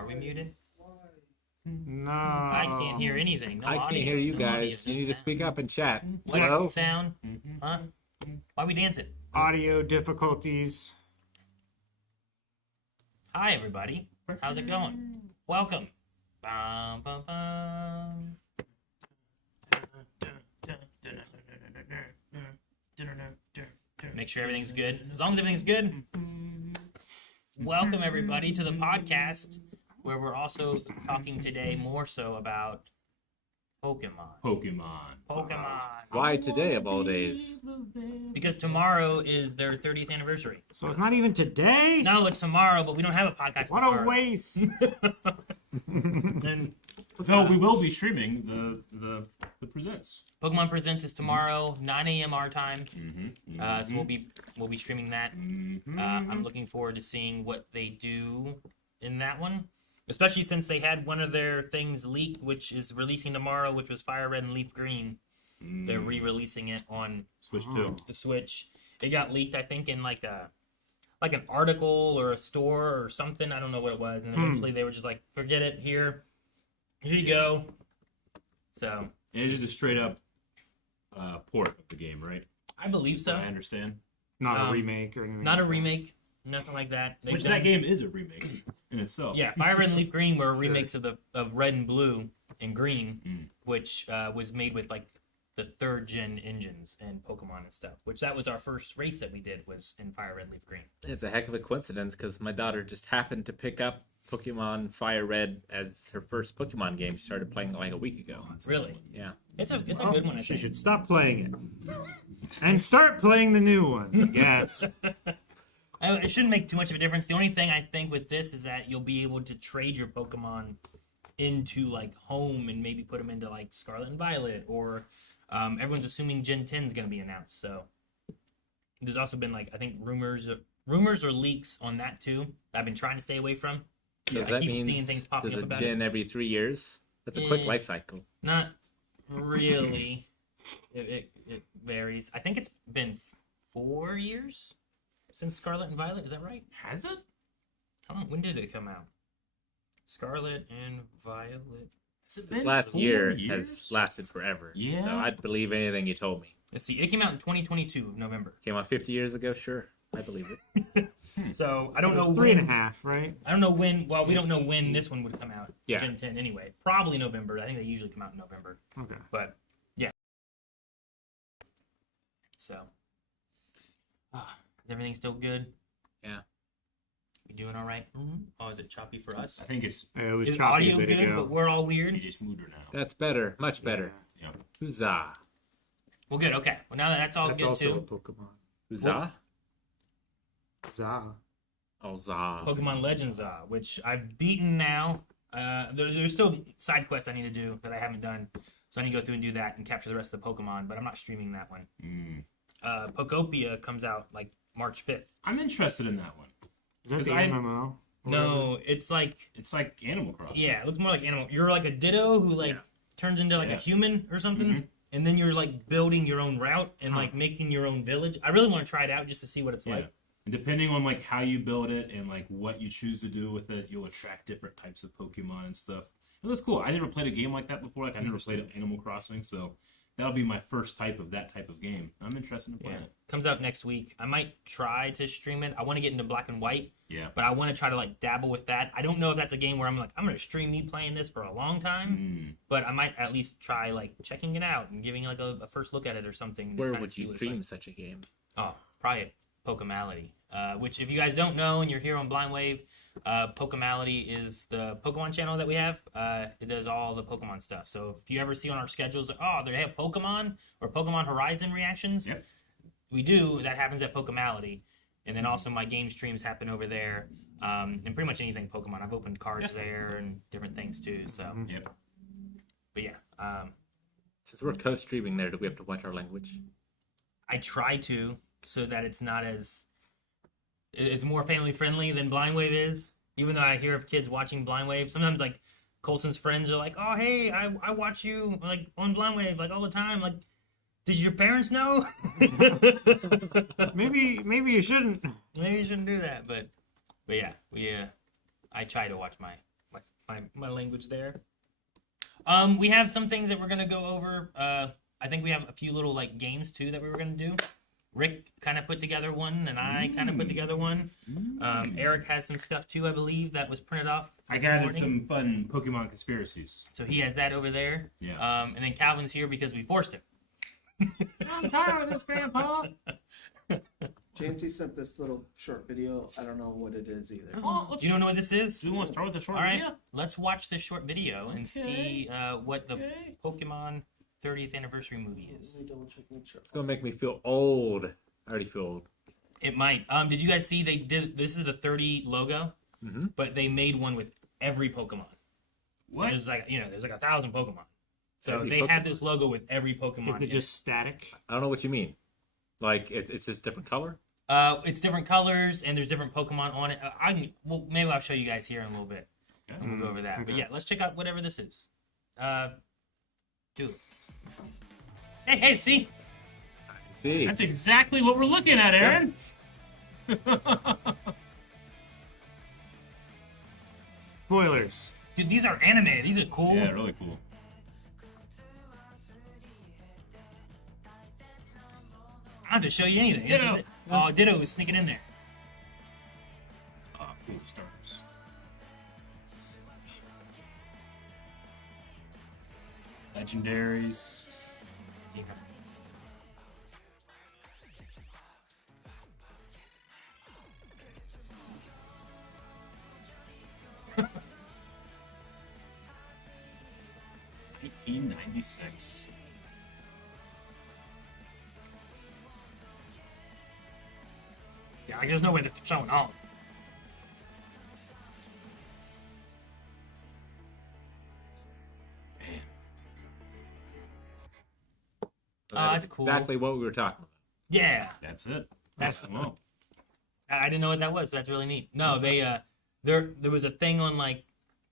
Are we muted? No. I can't hear anything. No I can't audio. hear you No guys. audio, You need to sound. speak up and chat. What Hello? sound? Huh? Why are we dancing? Audio difficulties. Hi, everybody. How's it going? Welcome. Bum, bum, bum. Make sure everything's good. As long as everything's good. Welcome, everybody, to the podcast, where we're also talking today more so about Pokemon. Why today of all days? Because tomorrow is their 30th anniversary. So it's not even today? No, it's tomorrow, but we don't have a podcast What tomorrow. a waste. And Though we will be streaming the Presents. Pokemon Presents is tomorrow, 9 a.m. our time. Mm-hmm. So we'll be streaming that. I'm looking forward to seeing what they do in that one, especially since they had one of their things leak, which is releasing tomorrow, which was Fire Red and Leaf Green. They're re-releasing it on Switch 2. the Switch. It got leaked, I think, in like an article or a store or something. I don't know what it was, and eventually they were just like, "Forget it. Here you go." So And it's just a straight up port of the game, right? I believe so. I understand. Not a remake or anything. Not a remake, nothing like that. They've Which done- that game is a remake in itself. Yeah, Fire Red and Leaf Green were remakes of Red and Blue and Green, which was made with like the third gen engines and Pokemon and stuff. Which that was our first race that we did was in Fire Red and Leaf Green. It's a heck of a coincidence because my daughter just happened to pick up Pokemon Fire Red as her first Pokemon game. She started playing it like a week ago. Really, Yeah. it's a good one. I She think. should stop playing it. And start playing the new one. Yes. It shouldn't make too much of a difference. The only thing I think with this is that you'll be able to trade your Pokemon into like Home and maybe put them into like Scarlet and Violet, or everyone's assuming Gen 10 is going to be announced. So there's also been like I think rumors or leaks on that too. I've been trying to stay away from. So Yeah, I that keep means seeing things popping there's up a about gen it. every 3 years. That's a quick life cycle. Not really. It varies. I think it's been 4 years since Scarlet and Violet. Is that right? Has it? How long? When did it come out? Scarlet and Violet. Has it This been last 4 year years? has lasted forever. Yeah. So I'd believe anything you told me. Let's see. It came out in 2022 November. Came out 50 years ago? Sure. I believe it. So I don't know Three and a when. half, right? I don't know when. Well, we don't know when this one would come out. Yeah. Gen 10 anyway. Probably November. I think they usually come out in November. Okay. But yeah. So. Is everything still good? Yeah. We doing all right? Oh, is it choppy for us? I think it's It was Is choppy audio a bit good, ago. but we're all you weird? just moved her now. That's better. Much better. Yeah. Huzzah. Well, good. Okay. Well, now that's all That's good also a too. Pokemon. Huzzah? Zah. Oh, zah. Pokemon Legends, which I've beaten now. There's still side quests I need to do that I haven't done, so I need to go through and do that and capture the rest of the Pokemon. But I'm not streaming that one. Pokopia comes out like March 5th. I'm interested in that one. Is that 'Cause the I- MMO? No, it's like It's like Animal Crossing. yeah, it looks more like Animal. You're like a Ditto who like Yeah. turns into like a Yeah. human or something, and then you're like building your own route and like making your own village. I really want to try it out just to see what it's Yeah. like. And depending on like how you build it and like what you choose to do with it, you'll attract different types of Pokemon and stuff. It was cool. I never played a game like that before. Like I never played Animal Crossing, so that'll be my first type of that type of game. I'm interested in playing it. Comes out next week. I might try to stream it. I want to get into Black and White. Yeah. But I want to try to like dabble with that. I don't know if that's a game where I'm like, I'm going to stream me playing this for a long time, but I might at least try like checking it out and giving like a first look at it or something. and just Where kinda would see you what it's stream like. such a game? Oh, probably at Pokemality. Which if you guys don't know and you're here on Blind Wave, Pokemality is the Pokemon channel that we have. It does all the Pokemon stuff. So if you ever see on our schedules, like, oh, they have Pokemon or Pokemon Horizon reactions, Yep. we do. That happens at Pokemality. And then also my game streams happen over there. And pretty much anything Pokemon. I've opened cards there and different things too. So, Yep. but yeah, Since we're co-streaming there, do we have to watch our language? I try to so that it's not as it's more family friendly than Blind Wave is. Even though I hear of kids watching Blind Wave, sometimes like Colson's friends are like, "Oh, hey, I watch you like on Blind Wave like all the time." Like, did your parents know? Maybe you shouldn't. Maybe you shouldn't do that, but yeah, I try to watch my my language there. We have some things that we're gonna go over. I think we have a few little like games too that we were gonna do. Rick kind of put together one, and I kind of put together one. Eric has some stuff too, I believe, that was printed off. I this gathered morning. some fun Pokemon conspiracies. So he has that over there. Yeah. And then Calvin's here because we forced him. I'm tired of this, Grandpa. Jancy sent this little short video. I don't know what it is either. Oh, You don't know what this is? Do we want to start with the short All right, video? let's watch this short video and see what the Okay. Pokemon 30th anniversary movie is. Let me double check, make sure. It's gonna make me feel old. I already feel old. It might. Did you guys see they did? This is the 30 logo, but they made one with every Pokemon. What? There's like there's like 1,000 Pokemon. So Every they have Pokemon? this logo with every Pokemon. Is in it just static? I don't know what you mean. Like it's just different color. It's different colors and there's different Pokemon on it. Maybe I'll show you guys here in a little bit. Okay. And we'll go over that. But Okay. yeah, let's check out whatever this is. Do it. Hey, see? See, That's exactly what we're looking at, Aaron. Spoilers. Dude, these are animated. These are cool. Yeah, really cool. I don't have to show you anything. Ditto. Oh, Ditto was sneaking in there. Oh, cool stars. Legendaries. $1996. Yeah, like, there's no way to show it all. That's cool. Exactly what we were talking about. Yeah. That's it. That's- well. I didn't know what that was. That's really neat. No, they there was a thing on like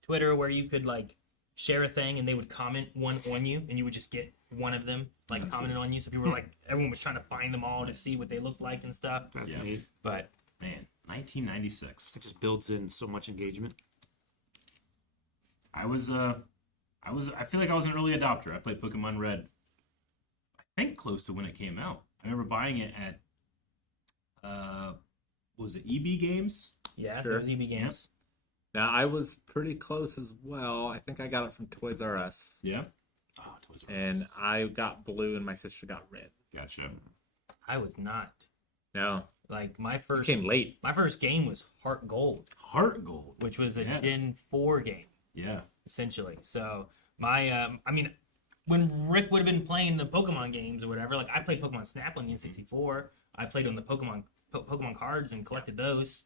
Twitter where you could like share a thing and they would comment one on you and you would just get one of them like commented on you. So people were like everyone was trying to find them all to see what they looked like and stuff. That's Yeah. neat. But Man, 1996. It just builds in so much engagement. I feel like I was an early adopter. I played Pokemon Red. I think close to when it came out. I remember buying it at what was it, EB Games? yeah, Sure. there was EB games. Now I was pretty close as well. I think I got it from Toys R Us, Yeah. Oh, Toys R Us. and I got blue, and my sister got red. Gotcha. I was not. No, Like my you first came late. my first game was Heart Gold, Heart Gold. which was a Yeah. Gen 4 game. Yeah. Essentially. So my I mean when Rick would have been playing the Pokemon games or whatever, like I played Pokemon Snap on the N64. I played on the Pokemon cards and collected those.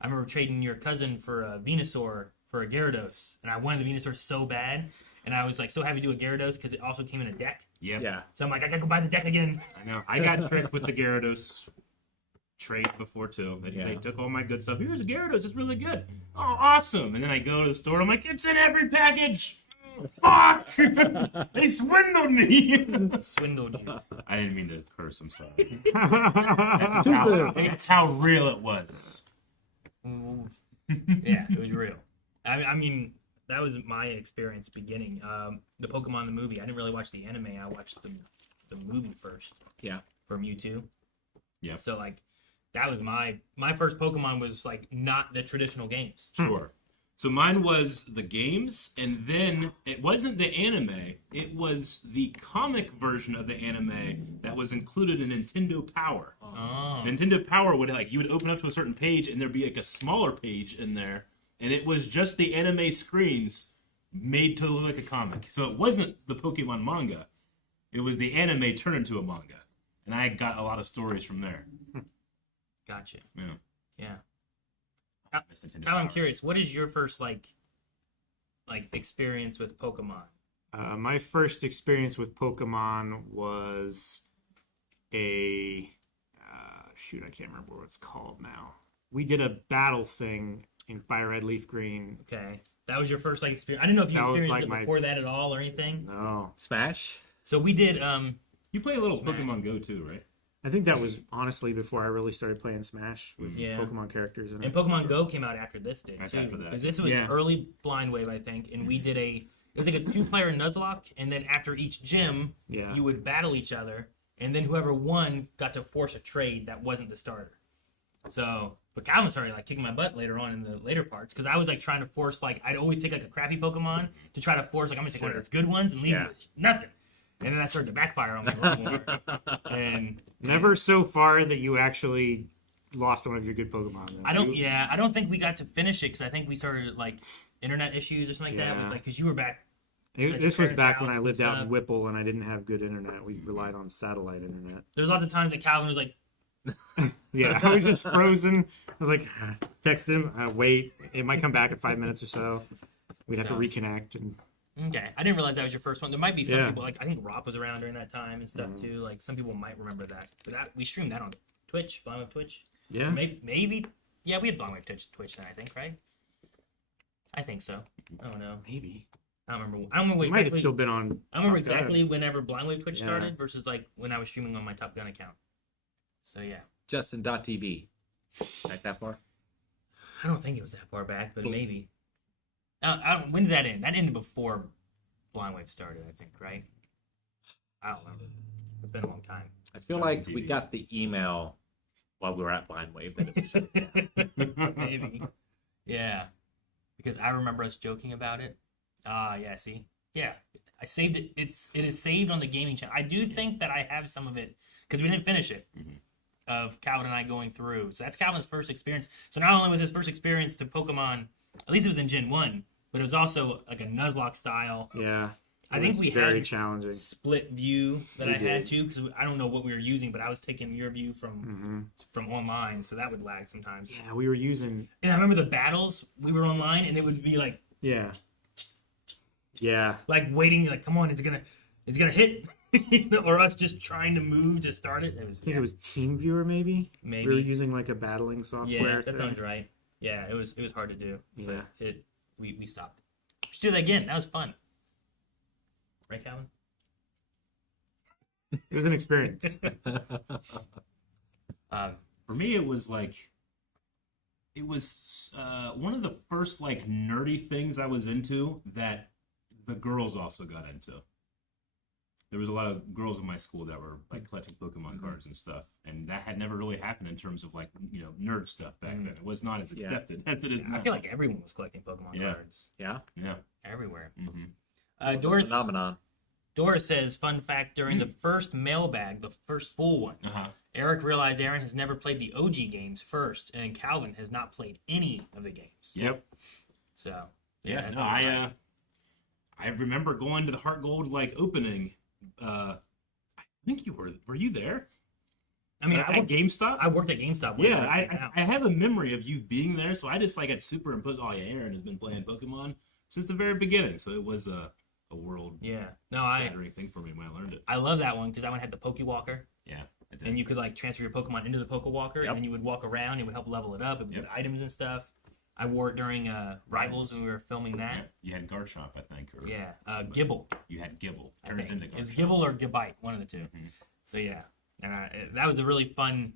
I remember trading your cousin for a Venusaur for a Gyarados, and I wanted the Venusaur so bad, and I was like so happy to do a Gyarados because it also came in a deck. Yep. Yeah, So I'm like, I gotta go buy the deck again. I know. I got tricked with the Gyarados trade before too. They Yeah. took all my good stuff. Here's a Gyarados. It's really good. Oh, awesome! And then I go to the store. I'm like, it's in every package. Fuck! They swindled me. Swindled you. I didn't mean to curse. I'm sorry. That's how real it was. Yeah, it was real. I mean, that was my experience beginning. The Pokemon the movie. I didn't really watch the anime. I watched the movie first. yeah. From Mewtwo. Yeah. So like, that was my first Pokemon was like not the traditional games. Sure. So mine was the games, and then it wasn't the anime. It was the comic version of the anime that was included in Nintendo Power. Oh. Nintendo Power would you would open up to a certain page, and there'd be like a smaller page in there, and it was just the anime screens made to look like a comic. So it wasn't the Pokemon manga; it was the anime turned into a manga, and I got a lot of stories from there. Gotcha. Yeah. Yeah. Miss Nintendo Kyle, I'm Power. curious. What is your first like experience with Pokemon? My first experience with Pokemon was a shoot, I can't remember what it's called now. We did a battle thing in Fire Red Leaf Green. Okay, that was your first like experience. I didn't know if you That was, experienced like, it my- before that at all or anything. No, Smash. So we did. You play a little Smash. Pokemon Go too, right? I think that was honestly before I really started playing Smash with Yeah. Pokemon characters. In And it. Pokemon Go came out after this did Right too. after that. Because this was Yeah. early Blind Wave, I think, and we did it was like a 2-player Nuzlocke, and then after each gym, Yeah. you would battle each other, and then whoever won got to force a trade that wasn't the starter. So, but Calvin started like kicking my butt later on in the later parts because I was like trying to force like I'd always take like a crappy Pokemon to try to force like I'm gonna take one of its good ones and leave it with nothing, and then that started to backfire on me a lot more. And Never so far that you actually lost one of your good Pokemon. Then. I don't think we got to finish it because I think we started like internet issues or something like that. With, Yeah. like because you were back. This was parents' back when house I and lived out in stuff. Whipple and I didn't have good internet. We relied on satellite internet. There's lots of times that Calvin was like, Yeah, I was just frozen. I was like, texted him, wait, it might come back in 5 minutes or so. We'd have to So- reconnect. And okay, I didn't realize that was your first one. There might be some Yeah. people like I think Rob was around during that time and stuff too. Like some people might remember that. But that, we streamed that on Twitch, Blind Wave Twitch. yeah, Maybe, yeah, we had Blind Wave Twitch then, I think, right? I think so. I don't know. maybe. I don't remember. I don't remember It might have exactly. still been on. I remember Top Gun. exactly whenever Blind Wave Twitch Yeah. started versus like when I was streaming on my Top Gun account. So yeah, Justin.tv. Back that far? I don't think it was that far back, but Cool. maybe. When did that end? That ended before Blind Wave started, I think, right? I don't remember. It's been a long time. I feel like we got the email while we were at Blind Wave that it was shut down. Maybe. Yeah. Because I remember us joking about it. Yeah, see? Yeah. I saved it. It is saved on the gaming channel. I do think that I have some of it because we didn't finish it. Of Calvin and I going through. So that's Calvin's first experience. So not only was his first experience to Pokemon, at least it was in Gen 1, but it was also like a Nuzlocke style. Yeah. I It think was we very had challenging. split view that We I had did. to because I don't know what we were using, but I was taking your view Hmm. from online, so that would lag sometimes. Yeah, we were using. And I remember the battles we were online, and it would be like Yeah. Yeah. waiting, like come on, it's gonna hit, you know, or us just trying to move to start it. It was I think it was TeamViewer, maybe. maybe We were using like a battling software. yeah, that thing. sounds right. Yeah, it was hard to do. Yeah. But we stopped. Let's do that again. That was fun. Right, Calvin? It was an experience. For me, it was like, it was one of the first like nerdy things I was into that the girls also got into. There was a lot of girls in my school that were like collecting Pokemon cards and stuff, and that had never really happened in terms of like nerd stuff back then. It was not as Yeah. accepted as it is now. I feel like everyone was collecting Pokemon Yeah. cards Yeah? Yeah. everywhere. Mm-hmm. Doris Phenomenon. says, fun fact, during the first mailbag, the first full one, Eric realized Aaron has never played the OG games first, and Calvin has not played any of the games. Yep. So, Yeah. that's No, not right. I remember going to the Heart Gold like opening. I think you were you there? I mean, At GameStop. I worked at GameStop. Yeah, when it came out. I have a memory of you being there, so I just like had superimposed. Oh yeah, Aaron has been playing Pokemon since the very beginning, so it was a world Yeah. No, I shattering thing for me when I learned it. love that one because that one had the Pokewalker, Yeah, I did. and you could like transfer your Pokemon into the Pokewalker, Yep. and then you would walk around. It would help level it up. It would Yep. get items and stuff. I wore it during Rivals when we were filming Yeah, that. you had Garchomp, I think. Or Yeah. Gibble. You had Gibble. I Turns think. into It was Garchomp. Gibble or Gibite, one of the two. Mhm. So yeah, and that was a really fun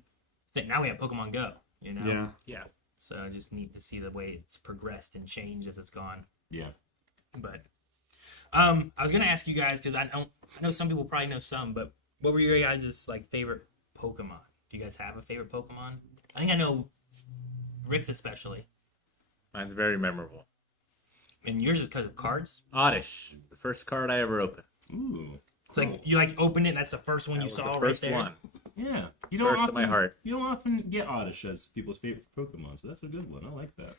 thing. Now we have Pokemon Go, you know. Yeah. Yeah. So I just need to see the way it's progressed and changed as it's gone. Yeah. But I was gonna ask you guys because I know some people probably know some, but what were your guys' like favorite Pokemon? Do you guys have a favorite Pokemon? I think I know Rick's especially, Mine's very memorable. and yours is because of cards. Oddish. The first card I ever opened. Ooh. It's like you like opened it. And that's the first one That you was saw the right first there. one. Yeah. You First to my heart. You don't often get Oddish as people's favorite Pokemon, so that's a good one. I like that.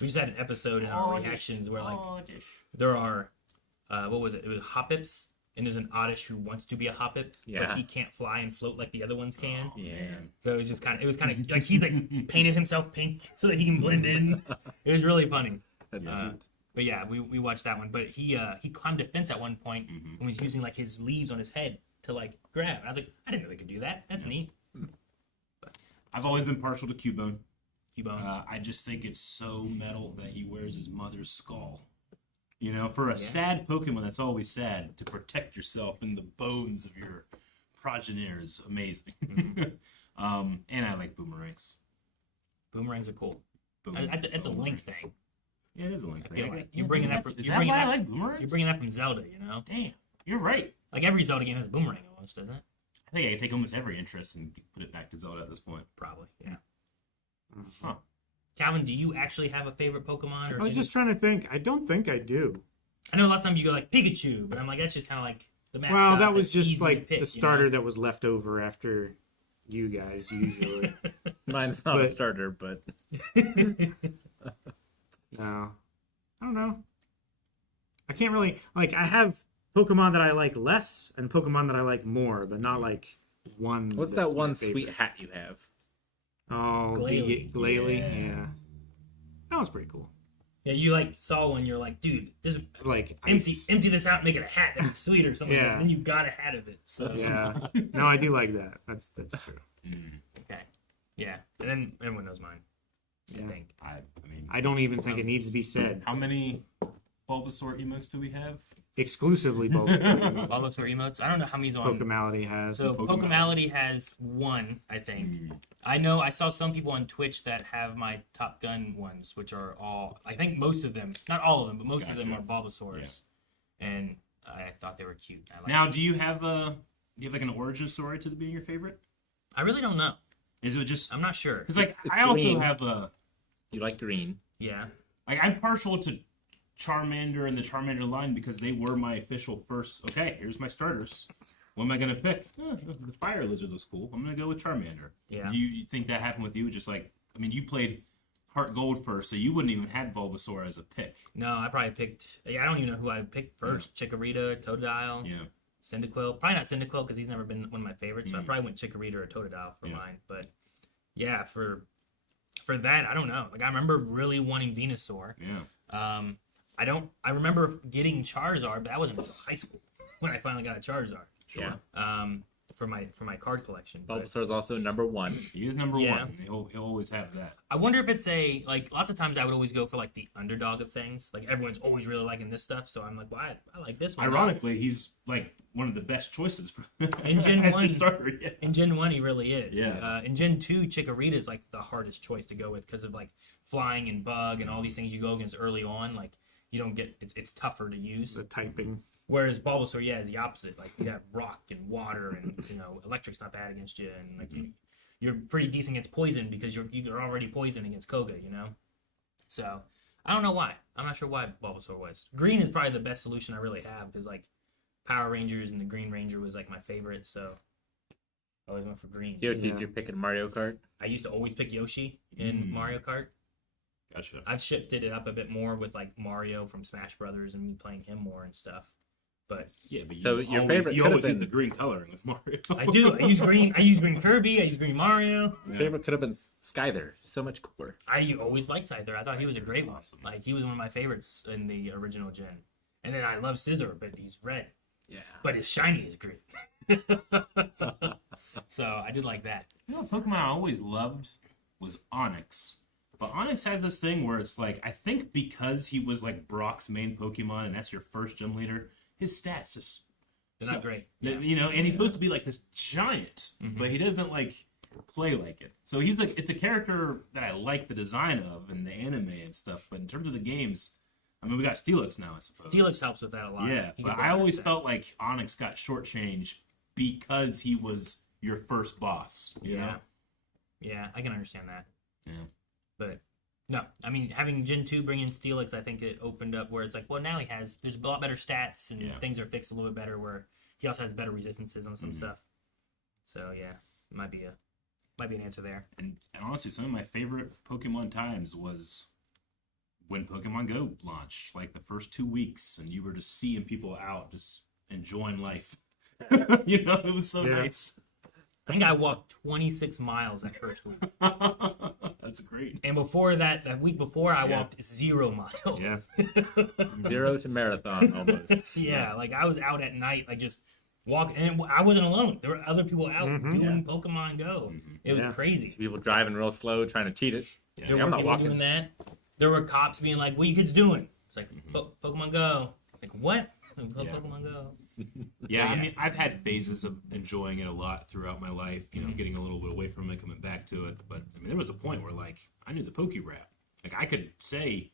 We just had an episode in our reactions where like Oddish. there are what was it? It was Hoppips, and there's an Oddish who wants to be a Hoppip, Yeah. but he can't fly and float like the other ones can. Oh, man. So it was kind of like he's like painted himself pink so that he can blend in. It was really funny. Yeah. But yeah, we watched that one. But he climbed a fence at one point and was using like his leaves on his head to like grab. I was like, I didn't know they could do that. That's neat. I've always been partial to Cubone. Cubone. I just think it's so metal that he wears his mother's skull. You know, for a sad Pokemon that's always sad, to protect yourself in the bones of your progenitor is amazing. And I like boomerangs. Boomerangs are cool. Boomerangs. It's a Link thing. Yeah, it is a Link I feel thing. like you're bringing that from. Is You're that bringing why I that. like boomerangs? You're bringing that from Zelda, you know. Damn, you're right. Like every Zelda game has a boomerang almost, doesn't it? I think I can take almost every interest and put it back to Zelda at this point. Probably, yeah. Huh. Calvin, do you actually have a favorite Pokemon? Or I was just trying to think. I don't think I do. I know a lot of times you go like Pikachu, but I'm like that's just kind of like the mascot. Well, that was that's just easy to like pick, the starter that was left over after you guys usually. Mine's not a But- starter, but No, I don't know. I can't really like. I have Pokemon that I like less and Pokemon that I like more, but not like one. what's that's that my one favorite. sweet hat you have? Oh, Glalie. Glalie. Yeah. Yeah, that was pretty cool. Yeah, you like saw one, you're like, dude, this It's like empty this out, and make it a hat. That'd be sweet or something. Yeah. And then you got a hat of it. So Yeah, no, I do like that. That's true. okay, yeah, and then everyone knows mine. I Yeah. think. I mean, I don't even think it needs to be said. how many Bulbasaur emotes do we have? Exclusively both. Bulbasaur emotes. I don't know how many's on. Pokemality has. So Pokemality. Pokemality has one, I think. I know I saw some people on Twitch that have my Top Gun ones, which are all, I think most of them, not all of them, but most of them are Bulbasaurs. And I thought they were cute. I like Now, do you have like an origin story to being your favorite? I really don't know. Is it just I'm not sure. because like It's I also green. have a You like green. Yeah. like I'm partial to Charmander and the Charmander line because they were my official first. Okay, here's my starters. What am I gonna pick? The Fire Lizard looks cool. I'm gonna go with Charmander. Yeah. You think that happened with you? Just like I mean, you played Heart Gold first, so you wouldn't even have Bulbasaur as a pick. No, I probably picked, I don't even know who I picked first. Chikorita, Totodile, Yeah. Cyndaquil. Probably not Cyndaquil because he's never been one of my favorites, so I probably went Chikorita or Totodile for Yeah. mine. But yeah, for that, I don't know. Like I remember really wanting Venusaur. Yeah. I remember getting Charizard, but that wasn't until high school when I finally got a Charizard. Sure. For my card collection. But Bulbasaur is also number 1. He is number Yeah. one. He'll always have that. I wonder if it's like lots of times I would always go for like the underdog of things. Like everyone's always really liking this stuff, so I'm like, well, I like this one. Ironically, he's like one of the best choices for In Gen as 1. your starter. Yeah. In Gen 1, he really is. Yeah. In Gen 2, Chikorita is like the hardest choice to go with because of like flying and bug and all these things you go against early on. Like you don't get it's tougher to use. the typing. Whereas Bulbasaur, yeah, is the opposite. Like you have rock and water and electric's not bad against you, and like you're pretty decent against poison because you're already poisoned against Koga, you know. So I don't know why. I'm not sure why Bulbasaur was. Green is probably the best solution I really have because like Power Rangers and the Green Ranger was like my favorite, so I always went for green. Yoshi, Yeah. you're picking Mario Kart. I used to always pick Yoshi in Mario Kart. Gotcha. I've shifted it up a bit more with like Mario from Smash Brothers and me playing him more and stuff. But Yeah, but So your favorite you could always have use been- the green coloring with Mario. I do. I use green. I use green Kirby. I use green Mario. Your favorite could have been Skyther. So much cooler. I always liked Scyther. I thought he was a great one. Awesome. Like he was one of my favorites in the original gen. And then I love Scissor, but he's red. Yeah. But his shiny is green. So I did like that. You know, what Pokemon I always loved was Onyx. But Onyx has this thing where it's like, I think because he was like Brock's main Pokemon and that's your first gym leader, his stats just. They're not great. You know, and he's supposed to be like this giant, but he doesn't like play like it. So he's like, it's a character that I like the design of and the anime and stuff. But in terms of the games, I mean, we got Steelix now, I suppose. Steelix helps with that a lot. Yeah, He but gives a I lot of always stats. felt like Onyx got shortchanged because he was your first boss. You know? Yeah, I can understand that. Yeah. But no, I mean, having Gen 2 bring in Steelix, I think it opened up where it's like, well, now there's a lot better stats and Yeah. things are fixed a little bit better where he also has better resistances on some stuff. So yeah, might be an answer there. And honestly, some of my favorite Pokemon times was when Pokemon Go launched, like the first 2 weeks, and you were just seeing people out, just enjoying life. You know, it was so Yeah. nice. I think I walked 26 miles that first week. That's great. And before that week before, I Yeah. walked 0 miles. Yeah. 0 to marathon almost. Yeah, like I was out at night, like just walking, and I wasn't alone. There were other people out doing Pokemon Go. It was Yeah. crazy. People driving real slow, trying to cheat it. Yeah. There I'm were not people walking. doing that. There were cops being like, "What are you kids doing?" It's like Pokemon Go. Like what? Yeah. Pokemon Go. Yeah, I mean, I've had phases of enjoying it a lot throughout my life, getting a little bit away from it, coming back to it. But, I mean, there was a point where, like, I knew the Poke Rap. Like, I could say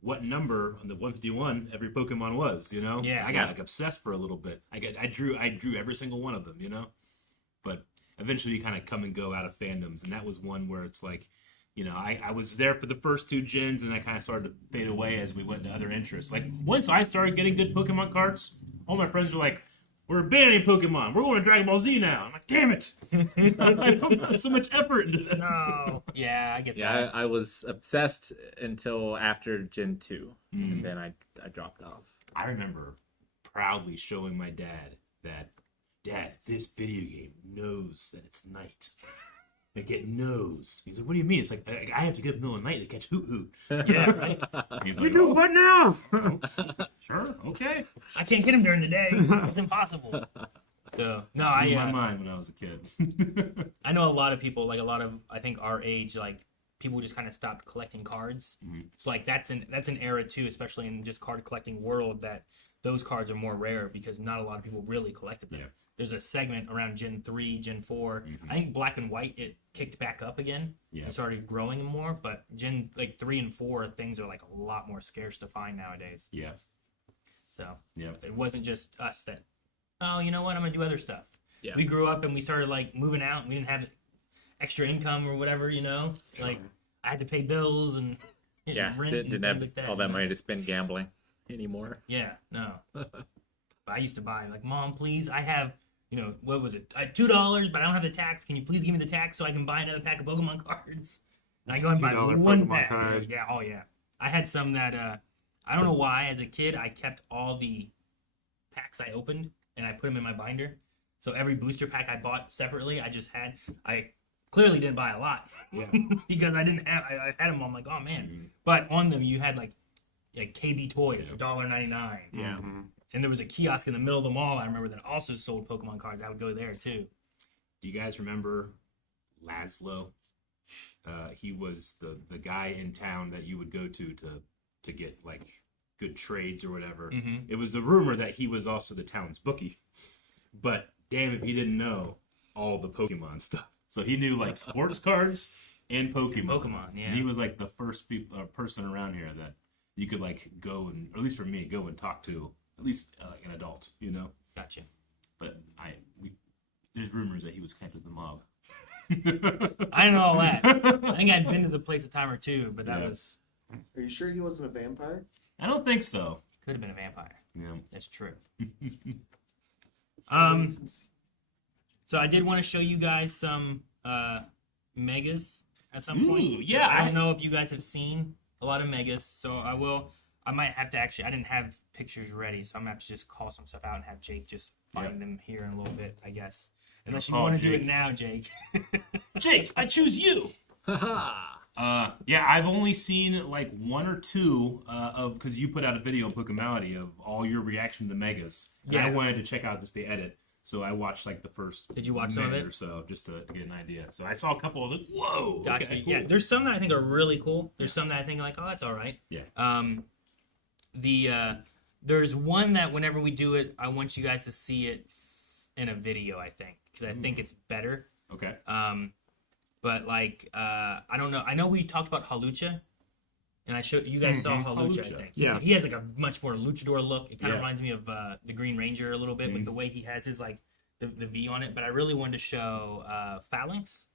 what number on the 151 every Pokemon was, Yeah. I got, like, obsessed for a little bit. I drew every single one of them, But eventually you kind of come and go out of fandoms, and that was one where it's like, I was there for the first 2 gens, and I kind of started to fade away as we went to other interests. Like, once I started getting good Pokemon cards, all my friends were like, we're abandoning Pokemon. We're going to Dragon Ball Z now. I'm like, damn it. I put so much effort into this. No. Yeah, I get that. Yeah, I was obsessed until after Gen 2, and then I dropped off. I remember proudly showing my dad that, Dad, this video game knows that it's night. Like, it knows. He's like, what do you mean? It's like, I have to get up in the middle of the night to catch Hoot Hoot. Yeah, right? He's We like, do what now? sure, okay. I can't get him during the day. It's impossible. So, no, Blew my mind when I was a kid. I know a lot of people, like a lot of, I think, our age, like, people just kind of stopped collecting cards. So, like, that's an era, too, especially in just card collecting world, that those cards are more rare because not a lot of people really collected them. Yeah. There's a segment around Gen 3, Gen 4. I think Black and White, it kicked back up again. Yeah. It started growing more, but Gen, like, 3 and 4, things are, like, a lot more scarce to find nowadays. Yeah. So, Yeah. it wasn't just us that, oh, you know what, I'm going to do other stuff. Yeah. We grew up and we started, like, moving out, and we didn't have extra income or whatever, Like, I had to pay bills and Yeah, rent didn't and have things like that. all that money to spend gambling anymore. Yeah, no. But I used to buy, like, Mom, please, I have, what was it? $2, but I don't have the tax. Can you please give me the tax so I can buy another pack of Pokemon cards? And I go and buy $2 one Pokemon pack. card. Yeah, oh yeah. I had some that, I don't know why, as a kid, I kept all the packs I opened, and I put them in my binder. So every booster pack I bought separately, I clearly didn't buy a lot. Yeah. Because I had them, I'm like, oh man. But on them, you had, like KB Toys, $1.99. Yeah. And there was a kiosk in the middle of the mall, I remember, that also sold Pokemon cards. I would go there, too. Do you guys remember Laszlo? He was the guy in town that you would go to get, like, good trades or whatever. It was the rumor that he was also the town's bookie. But damn if he didn't know all the Pokemon stuff. So he knew, like, sports cards and Pokemon. Pokemon, yeah. And he was, like, the first person around here that you could, like, go and, or at least for me, go and talk to. At least an adult, Gotcha. But there's rumors that he was connected to the mob. I didn't know all that. I think I'd been to the place a time or two, but that was... Are you sure he wasn't a vampire? I don't think so. Could have been a vampire. Yeah. That's true. So I did want to show you guys some megas at some point. Ooh, yeah. I don't know if you guys have seen a lot of megas, so I might have to actually, I didn't have pictures ready, so I'm going to have to just call some stuff out and have Jake just find them here in a little bit, I guess. Unless you Oh, want to do Jake. it now, Jake. Jake, I choose you. Yeah, I've only seen like 1 or 2 because you put out a video on Pokemality of all your reaction to the megas. And Yeah. I wanted to check out just the edit, so I watched like the first. Did you watch some of minute it? or so just to get an idea? So I saw a couple of it. Whoa! Gotcha. Okay, Yeah, cool. there's some that I think are really cool. There's some that I think like, oh, that's all right. Yeah. There's one that whenever we do it, I want you guys to see it in a video, I think, because I think it's better. Okay. But like, I don't know. I know we talked about Halucha, and I showed you guys saw Halucha. I Halucha. think. Yeah. He has like a much more luchador look. It kind of Yeah. reminds me of the Green Ranger a little bit with the way he has his like the V on it. But I really wanted to show Phalanx.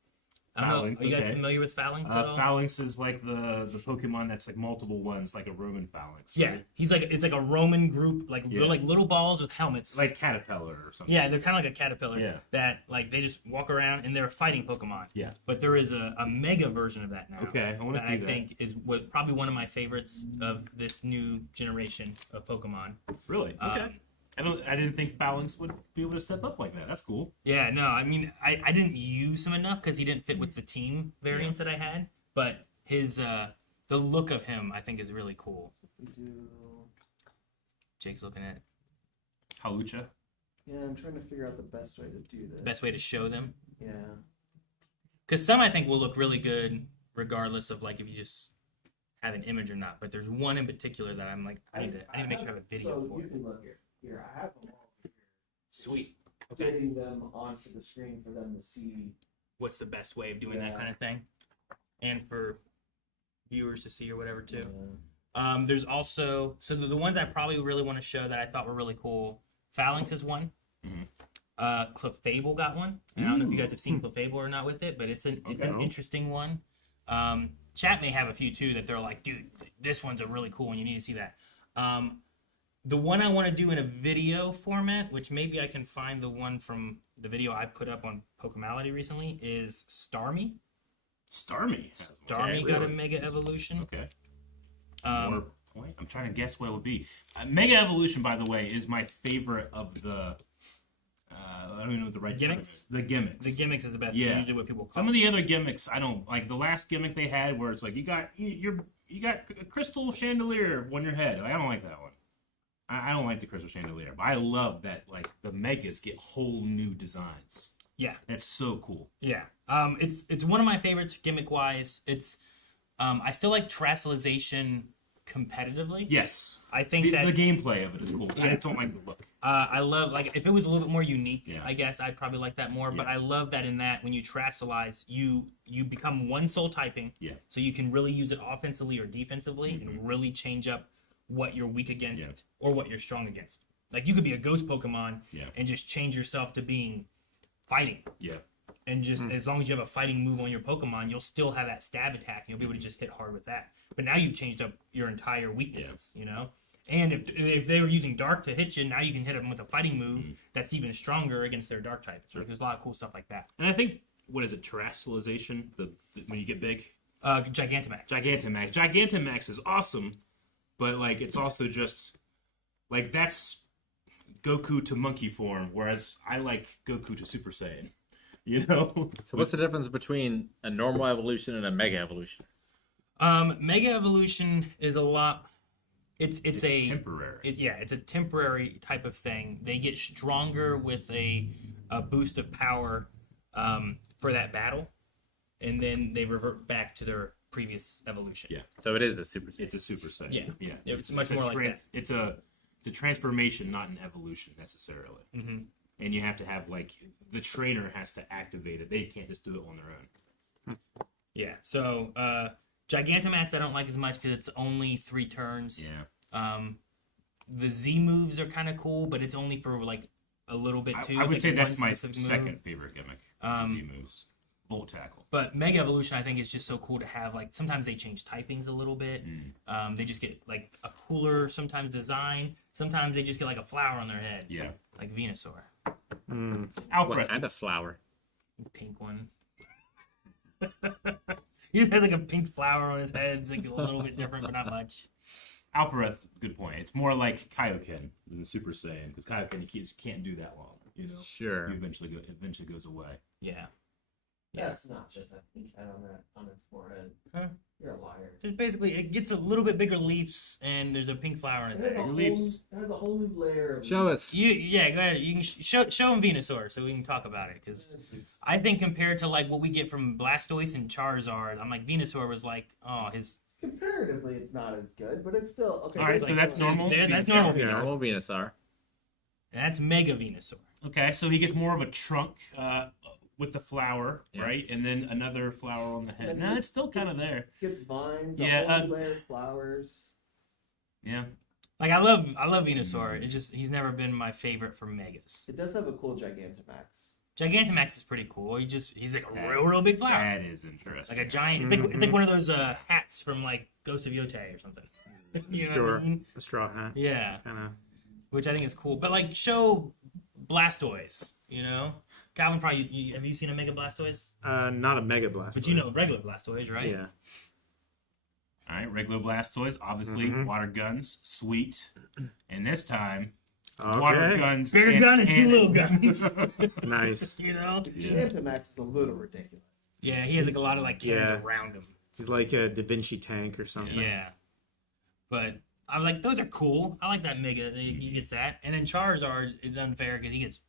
I don't know. Phalanx, Are you guys okay. familiar with Phalanx at all? Phalanx is like the Pokemon that's like multiple ones, like a Roman Phalanx. Yeah, Right? he's like it's like a Roman group, like Yeah. they're like little balls with helmets. Like Caterpillar or something. Yeah, they're kind of like a caterpillar. Yeah. That like they just walk around and they're fighting Pokemon. Yeah. But there is a mega version of that now. Okay, I wanna see I that. think is probably one of my favorites of this new generation of Pokemon. Really? Okay. Um, I didn't think Phalanx would be able to step up like that. That's cool. Yeah, no, I mean I didn't use him enough because he didn't fit with the team variants that I had. But his the look of him I think is really cool. We do. Jake's looking at Halucha. Yeah, I'm trying to figure out the best way to do this. best way to show them. Yeah. Because some I think will look really good regardless of like if you just have an image or not. But there's one in particular that I'm like I need to make sure I have a video so for you it. can look here. Here, I have them all Sweet. Okay. Getting them onto the screen for them to see. What's the best way of doing that Yeah. kind of thing, and for viewers to see or whatever too. There's also the ones I probably really want to show that I thought were really cool. Phalanx is one. Clefable got one. And I don't know if you guys have seen Clefable or not with it, but it's an interesting one. Chat may have a few too that they're like, dude, this one's a really cool one. You need to see that. The one I want to do in a video format, which maybe I can find the one from the video I put up on Pokemality recently, is Starmie. Starmie. Starmie got a Mega Evolution. Okay. More point. I'm trying to guess what it would be. Mega Evolution, by the way, is my favorite of the. I don't even know what the right term Gimmicks? is. The gimmicks. The gimmicks is the best. Yeah. Usually what people call Some of the other gimmicks, I don't like. The last gimmick they had, where it's like you got a crystal chandelier on your head. Like, I don't like that one. I don't like the crystal chandelier, but I love that like the megas get whole new designs. Yeah. That's so cool. Yeah. It's one of my favorites gimmick wise. It's I still like Terastallization competitively. Yes. I think The gameplay of it is cool. Yeah. I just don't like the look. I love, like, if it was a little bit more unique, Yeah. I guess I'd probably like that more. But Yeah. I love that in that when you Terastallize, you become one soul typing. Yeah. So you can really use it offensively or defensively and really change up what you're weak against or what you're strong against. Like, you could be a ghost Pokemon and just change yourself to being fighting. Yeah. And just as long as you have a fighting move on your Pokemon, you'll still have that stab attack. You'll be able to just hit hard with that. But now you've changed up your entire weaknesses, you know? And if they were using Dark to hit you, now you can hit them with a fighting move that's even stronger against their Dark type. Like, there's a lot of cool stuff like that. And I think, what is it, Terastallization? The when you get big? Gigantamax. Gigantamax is awesome, but, like, it's also just, like, that's Goku to monkey form, whereas I like Goku to Super Saiyan. You know? So what's the difference between a normal evolution and a mega evolution? Mega Evolution is a lot. It's a temporary. It's a temporary type of thing. They get stronger with a boost of power for that battle, and then they revert back to their previous evolution. Yeah. So it is the Super Saiyan. It's a Super Saiyan. Yeah. Yeah. It's much more like that. It's a transformation, not an evolution necessarily. Mm-hmm. And you have to have, like, the trainer has to activate it. They can't just do it on their own. Yeah. So Gigantamax I don't like as much because it's only 3 turns. Yeah. The Z moves are kind of cool, but it's only for like a little bit too. I would like say one that's my specific second move. favorite gimmick. Z moves. Volt Tackle. But Mega Evolution, I think, is just so cool to have. Like, sometimes they change typings a little bit. They just get, like, a cooler, sometimes, design. Sometimes they just get, like, a flower on their head. Yeah. Like Venusaur. What Alfred. kind of flower? Pink one. He just has, like, a pink flower on his head. It's, like, a little bit different, but not much. Alfred's a good point. It's more like Kaioken than the Super Saiyan, because Kaioken you just can't do that long. You know? Sure. It eventually goes away. Yeah. That's not just a pink head on its forehead. Huh? You're a liar. Just basically, it gets a little bit bigger leafs, and there's a pink flower on his It has head. it has a whole new layer of Show us. Yeah, go ahead. You can show him Venusaur so we can talk about it, because I think compared to like what we get from Blastoise and Charizard, I'm like Venusaur was like, oh, his. Comparatively, it's not as good, but it's still okay. All right, so so that's normal. That's normal. Yeah, normal Venusaur. And that's Mega Venusaur. Okay, so he gets more of a trunk with the flower, Yeah. right? And then another flower on the head. And No, then it's still kind of there. Gets vines, Yeah, a whole new layer of flowers. Yeah. Like I love Venusaur. It's just he's never been my favorite for Megas. It does have a cool Gigantamax. Gigantamax is pretty cool. He's like a real big flower, That is interesting. like a giant. It's like one of those hats from like Ghost of Yotei or something. You know what Sure. I mean? A straw hat. Yeah. Kind of. Which I think is cool. But like, show Blastoise. You know, Calvin, probably have you seen a Mega Blastoise? Not a Mega Blast. But you know regular Blastoise, right? Yeah. All right, regular Blastoise, obviously, water guns, sweet. And this time, water Okay. guns. Bigger gun and 2 little guns. Nice. You know? Gigantamax is a little ridiculous. Yeah, he has like a lot of like cannons Yeah. around him. He's like a Da Vinci tank or something. Yeah. But I was like, those are cool. I like that Mega. He gets that. And then Charizard is unfair because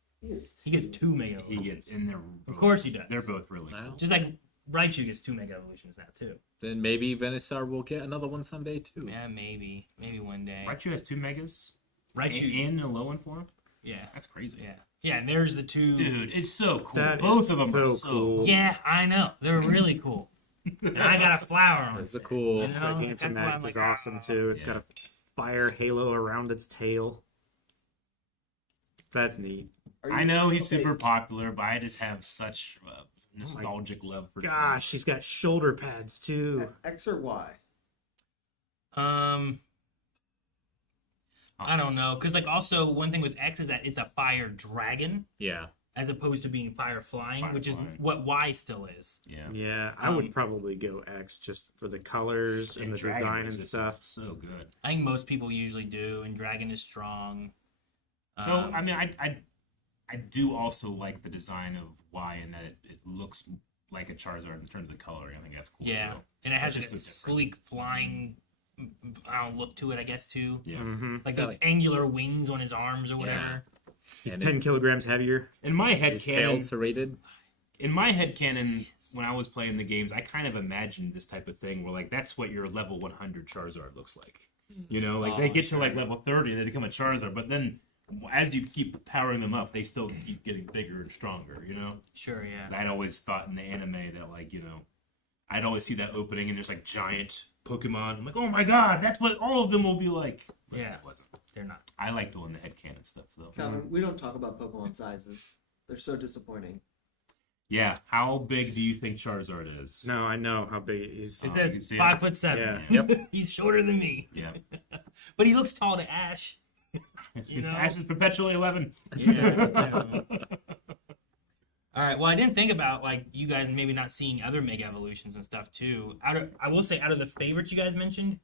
he gets 2 Mega. He gets in there. Of course he does. They're both really cool. Wow. Just like Raichu gets 2 Mega Evolutions now too. Then maybe Venusaur will get another one someday too. Yeah, maybe one day. Raichu has 2 megas Raichu. in a low one form? Yeah. That's crazy. Yeah. Yeah, and there's the two. Dude, it's so cool. That Both is of them so are so cool. Yeah, I know. They're really cool. And I got a flower on That's it. a cool. You know? Gigantic That's why I'm Max is like, awesome too. It's Yeah. got a fire halo around its tail. That's neat. I know he's super popular, but I just have such nostalgic love for Gosh, she's got shoulder pads too. X or Y? I don't know, because like also one thing with X is that it's a fire dragon Yeah. as opposed to being fire flying, Fire which flying. is what Y still is. Yeah. Yeah, I would probably go X just for the colors and the Dragon design and Resistance stuff. is so good. I think most people usually do, and dragon is strong. So I mean, I do also like the design of Y in that it looks like a Charizard in terms of the coloring. I think that's cool yeah, too. and it has It's like a just different. sleek flying, look to it, I guess too. Yeah. Mm-hmm. Like Yeah, those like- angular wings on his arms or whatever. He's And 10 kilograms heavier. In my His tail head serrated. in my head canon, when I was playing the games, I kind of imagined this type of thing where like that's what your level 100 Charizard looks like. You know, like they Oh, get to like sure. level 30 and they become a Charizard, but then as you keep powering them up, they still keep getting bigger and stronger. You know, Sure, yeah. I'd always thought in the anime that like I'd always see that opening and there's like giant Pokemon. I'm like, oh my god, that's what all of them will be like. But Yeah. it wasn't. They're not. I like doing the headcanon stuff though. Calvin, we don't talk about Pokemon sizes. They're so disappointing. Yeah, how big do you think Charizard is? No, I know how big he is. It Oh, you can says see it. 5'7". Yeah. Yep. He's shorter than me, Yeah, but he looks tall to Ash. You know? Ash is perpetually 11. Yeah. All right. Well, I didn't think about like you guys maybe not seeing other Mega Evolutions and stuff too. I will say out of the favorites you guys mentioned,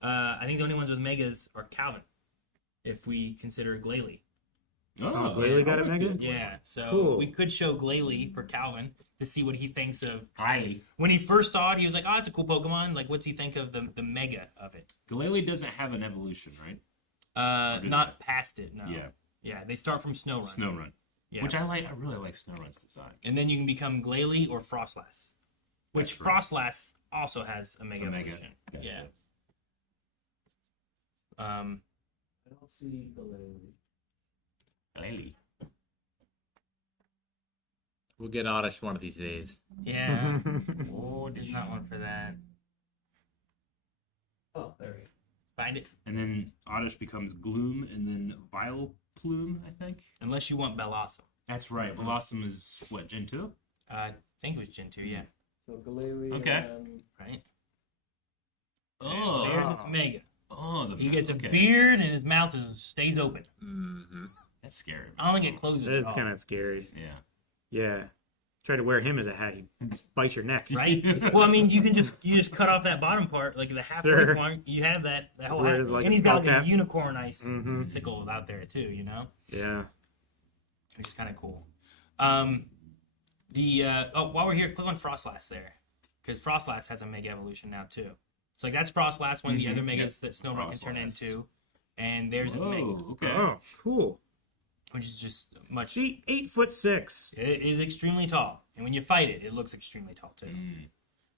I think the only ones with Megas are Calvin, if we consider Glalie. Oh, Glalie got a Mega? Yeah. So Cool. we could show Glalie for Calvin to see what he thinks of. Glalie. When he first saw it, he was like, "Oh, it's a cool Pokemon." Like, what's he think of the Mega of it? Glalie doesn't have an evolution, right? do Not past it. No. Yeah. Yeah. They start from Snow Run. Snowrun. Yeah. Which I like. I really like Snowrun's design. And then you can become Glalie or Frostlass, which That's right. Frostlass also has a Mega A Mega. Evolution. Gotcha. Yeah. I don't see the lady. Glalie. We'll get Oddish one of these days. Yeah. Oh, there's not one for that. Oh, there we go. Find it. And then Oddish becomes Gloom, and then Vileplume, I think. Unless you want Bellossom. That's right. Blossom is what, Gen 2? I think it was Gen 2, yeah. So Glalie. Okay. Right? Oh. There's its Mega. Oh, the He gets a okay. beard and his mouth stays open. Mm-hmm. That's scary. I don't think it closes That is at all. kind of scary. Yeah. Yeah. Try to wear him as a hat. He'd bite your neck. Right? Well, I mean, you just cut off that bottom part, like the halfway Sure. point. You have that whole Wear hat. like And a he's got skull like cap. a unicorn ice Mhm. sickle out there too, you know? Yeah. Which is kind of cool. While we're here, click on Frostlass there, because Frostlass has a Mega Evolution now too. So like that's Frostlass, one of the Mhm, other Megas yep. that Snowball can turn Frostlass. into, and there's a Mega, Whoa, okay. Oh, cool. which is just much. See, 8'6". It is extremely tall, and when you fight it, it looks extremely tall too. Mm.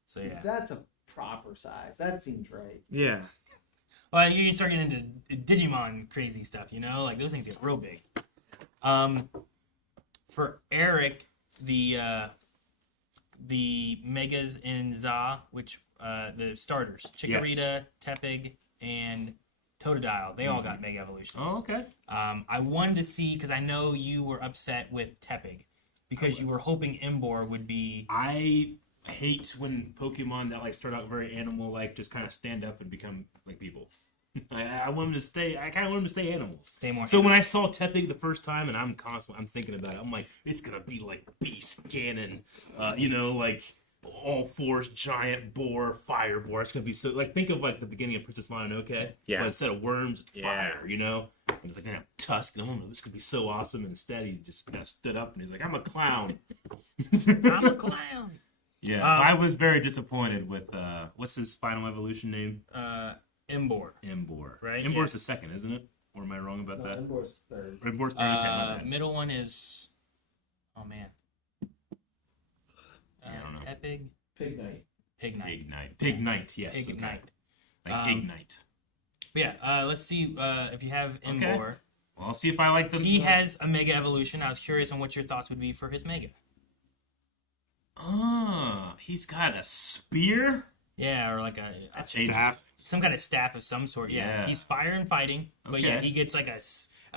So yeah. That's a proper size. That seems right. Yeah. Well, you start getting into Digimon crazy stuff, you know, like those things get real big. For Eric, the Megas in Za, which the starters, Chikorita, Tepig, and Totodile, they all got Mega Evolutions. Oh, okay. I wanted to see, because I know you were upset with Tepig, because you were hoping Embor would be. I hate when Pokemon that like start out very animal-like just kind of stand up and become like people. I want them to stay. I kind of want them to stay animals. Stay more. So when I saw Tepig the first time, and I'm thinking about it. I'm like, it's gonna be like Beast Ganon, like all fours, giant boar, fire boar. It's gonna be so like think of like the beginning of Princess Mononoke. Yeah. But instead of worms, it's Yeah. fire. And it's like gonna have Tusk, and I don't know, this could be so awesome. And instead, he just kind of stood up and he's like, I'm a clown. I'm a clown. Yeah, so I was very disappointed with what's his final evolution name? Embor. Embor. Right, Embor's yeah. the second, isn't it? Or am I wrong about No, that? Embor's third. Or Embor's third. Okay, my bad. Middle one is. Oh man. I don't know. Tepig, Pig Knight. Pignite. Pignite, yes. Pignite. Okay. Like Ignite. Yeah, let's see if you have Okay. Embor. Well, I'll see if I like the. He has a Mega Evolution. I was curious on what your thoughts would be for his Mega. He's got a spear. Yeah, or like a Staff. some kind of staff of some sort. Yeah, Yeah. he's fire and fighting, but Okay. yeah, he gets like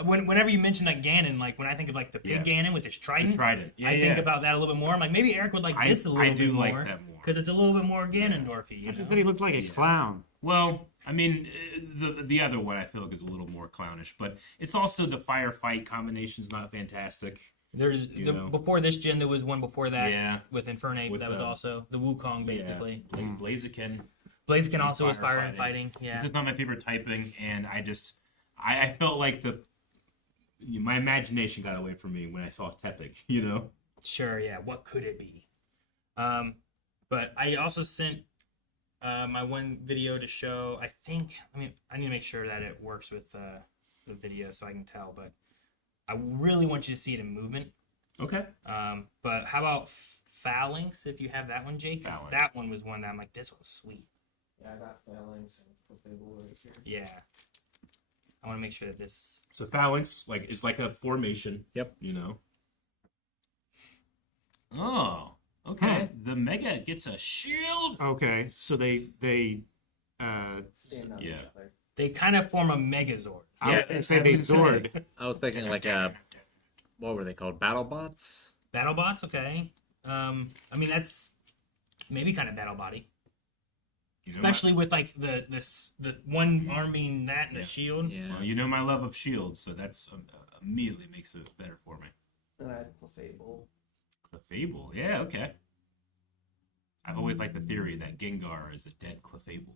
whenever you mention like Ganon, like when I think of like the pig Ganon with his trident, Yeah, I think about that a little bit more. I'm like, maybe Eric would like this a little I bit do more. like that more. Because it's a little bit more Ganondorfy, you I know? thought he looked like a clown. Well, I mean, the other one I feel like is a little more clownish, but it's also the firefight combination's not fantastic. There's know. before this gen, there was one before that Yeah. with Infernape. With that was also the Wukong, basically. Yeah. Blaziken. Blaziken He's also was fire and firefighting. fighting. Yeah. This is not my favorite typing, and I felt like my imagination got away from me when I saw Tepic, you know? Sure, yeah. What could it be? But I also sent my one video to show. I need to make sure that it works with the video so I can tell. But I really want you to see it in movement. Okay. But how about Phalanx? If you have that one, Jake, 'Cause Phalanx. that one was one that I'm like, this one's sweet. Yeah, I got Phalanx and Clefable right here. Yeah. I want to make sure that this. So Phalanx is like a formation. Yep. You know? Oh, okay. The Mega gets a shield. Okay, so they Stand on Yeah. each other. They kind of form a Megazord. I was gonna say they Zord. I was thinking like what were they called? Battle bots? BattleBots, okay. I mean that's maybe kind of battle body, You know especially with like the one arm being that and Yeah. a shield. Yeah. Well, you know my love of shields, so that's immediately makes it better for me. Then I had Clefable. Clefable, yeah, okay. I've always liked the theory that Gengar is a dead Clefable.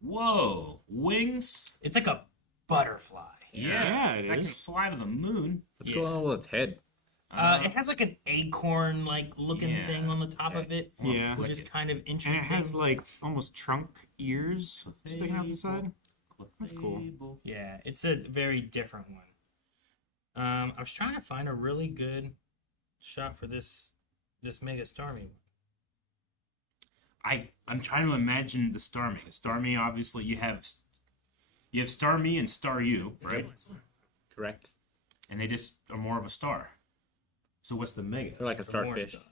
Whoa, wings? It's like a butterfly. Yeah, it that is. can fly to the moon. What's Yeah. going on with its head? It has like an acorn like looking Yeah, thing on the top okay. of it, Yeah. which is kind of And interesting. it has like almost trunk ears sticking out the side. That's cool. Clefable. Yeah, it's a very different one. I was trying to find a really good shot for this Mega Starmie one. I'm trying to imagine the Starmie. Starmie, obviously, you have Starmie and Staryu, right? Correct. And they just are more of a star. So what's the Mega? They're like a The more starfish. star.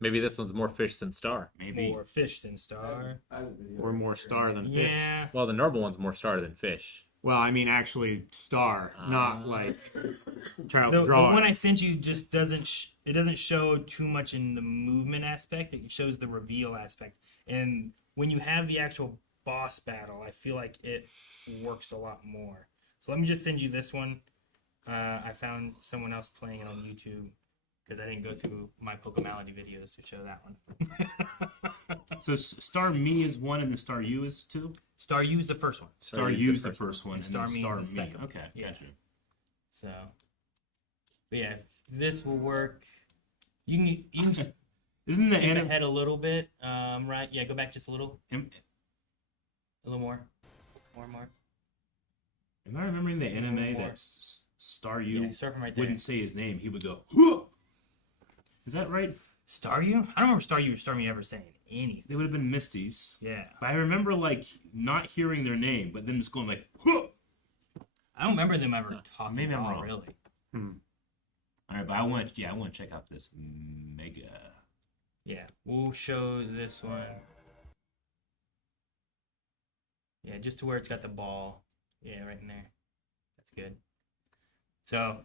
Maybe this one's more fish than star. Maybe. More fish than star. I have a video Or more star than fish. Yeah. Well, the normal one's more star than fish. Well, I mean, actually, star, not like child The drawing. one I sent you just doesn't show too much in the movement aspect. It shows the reveal aspect. And when you have the actual boss battle, I feel like it works a lot more. So let me just send you this one. I found someone else playing it on YouTube because I didn't go through my Pokemality videos to show that one. So Starmie is one and the Staryu is two? Staryu's the first one. Staryu's the first one, and then Starmie's the Starmie. second one. Okay, Yeah. gotcha. So, but yeah, if this will work. You can skip Isn't the anime? ahead a little bit. Right? Yeah, go back just a little. A little more. More. Am I remembering the anime More. that Staryu Yeah, surf him right there. wouldn't say his name? He would go, "Huh!" Is that right? Staryu? I don't remember Staryu or Starmie ever saying anything. They would have been Misty's. Yeah. But I remember like not hearing their name, but them just going like, "Huh!" I don't remember them ever talking. maybe at I'm all, wrong. Really. All right, but I want to check out this Mega. Yeah. We'll show this one. Yeah, just to where it's got the ball. Yeah, right in there. That's good. So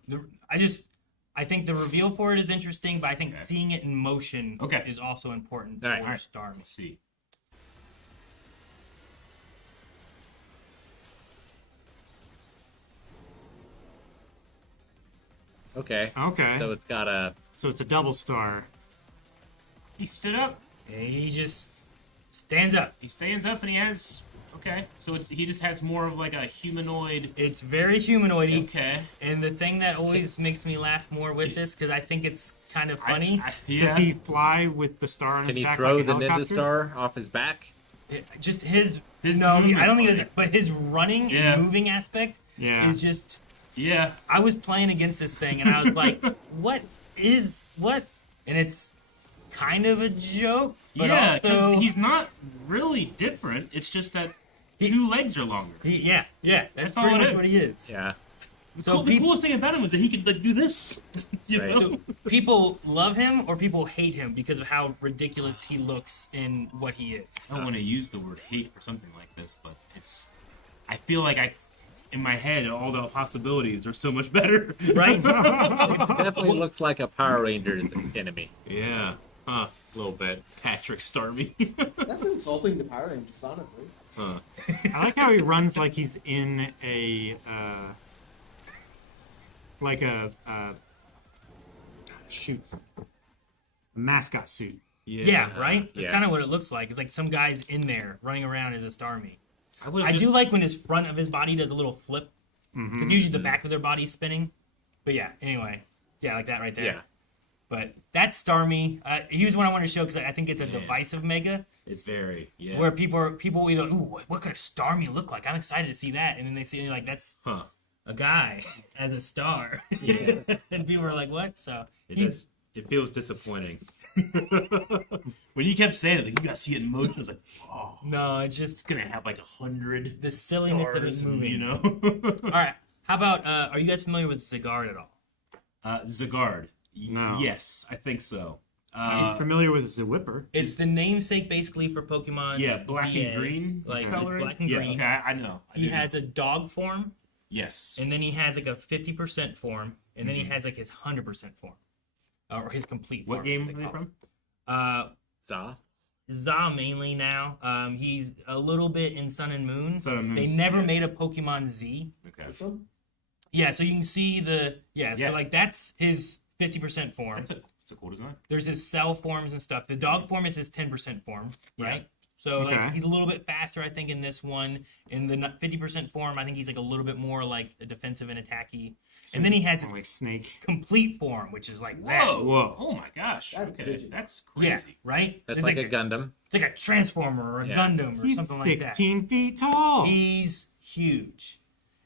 I think the reveal for it is interesting, but I think Okay. seeing it in motion Okay. is also important All right, for all right. Starmie. Let's see. Okay. Okay, So it's got a. so it's a double star. He stood up. And he just stands up. He stands up and he has. Okay, so he just has more of like a humanoid. It's very humanoidy. Okay. And the thing that always makes me laugh more with this, because I think it's kind of funny, Yeah. Does he fly with the star on Can his he back throw like a the ninja helicopter? star off his back? just his His no, I movement don't think on it's, but his running Yeah. and moving aspect Yeah. is just. Yeah. I was playing against this thing and I was like, what? And it's kind of a joke, but Yeah, 'cause also he's not really different. It's just that 2 legs are longer. Yeah. That's That's all pretty it much is. what he is. Yeah. So The coolest thing about him is that he could like do this. You Right. know? people love him or people hate him because of how ridiculous he looks in what he is. I don't want to use the word hate for something like this, but I feel like in my head, all the possibilities are so much better. Right? Definitely looks like a Power Ranger enemy. Yeah. A little bit. Patrick Starmie. That's insulting to Power Rangers, honestly. I like how he runs like he's in a shoot, mascot suit. Yeah, right? That's Yeah. kind of what it looks like. It's like some guy's in there running around as a Starmie. would've I just- do like when his front of his body does a little flip. Because usually the back of their body's spinning. But yeah, anyway. Yeah, like that right there. Yeah. But that's Starmie. He was one I wanted to show because I think it's a divisive mega. It's very, yeah. Where people either, ooh, what could a Starmie look like? I'm excited to see that. And then they see, like, that's Huh. a guy as a star. Yeah. And people are like, what? So It feels disappointing. When you kept saying it, like, you gotta see it in motion, I was like, oh, no, it's it's just gonna have like 100 the silliness of it stars and, moving. you know? All right. How about, are you guys familiar with Zygarde at all? Zygarde. No. Yes, I think so. I'm familiar with Zwipper. It's the namesake basically for Pokemon. Yeah, black ZA. and green. Like it's coloring? black and yeah, green. Okay, I know. He has a dog form, Yes. and then he has like a 50% form, and then he Mm-hmm. has like his 100% form, or his complete form. What game is are they what call from? it. Za. Za mainly now. He's a little bit in Sun and Moon. Sun and Moon, They never yeah. made a Pokemon Z. Okay. This one? Yeah, so you can see Yeah. So like that's his 50% form. It's a cool design. There's his cell forms and stuff. The dog form is his 10% form, right? So Okay. like he's a little bit faster, I think, in this one. In the 50% form, I think he's like a little bit more like a defensive and attacky. And then he has his Like Snake. complete form, which is like that. Whoa. Whoa. Oh my gosh. That's Okay. digital. That's crazy. Yeah, right? That's It's like a Gundam. It's like a Transformer or a Yeah. Gundam or He's something like that. 16 feet tall. He's huge.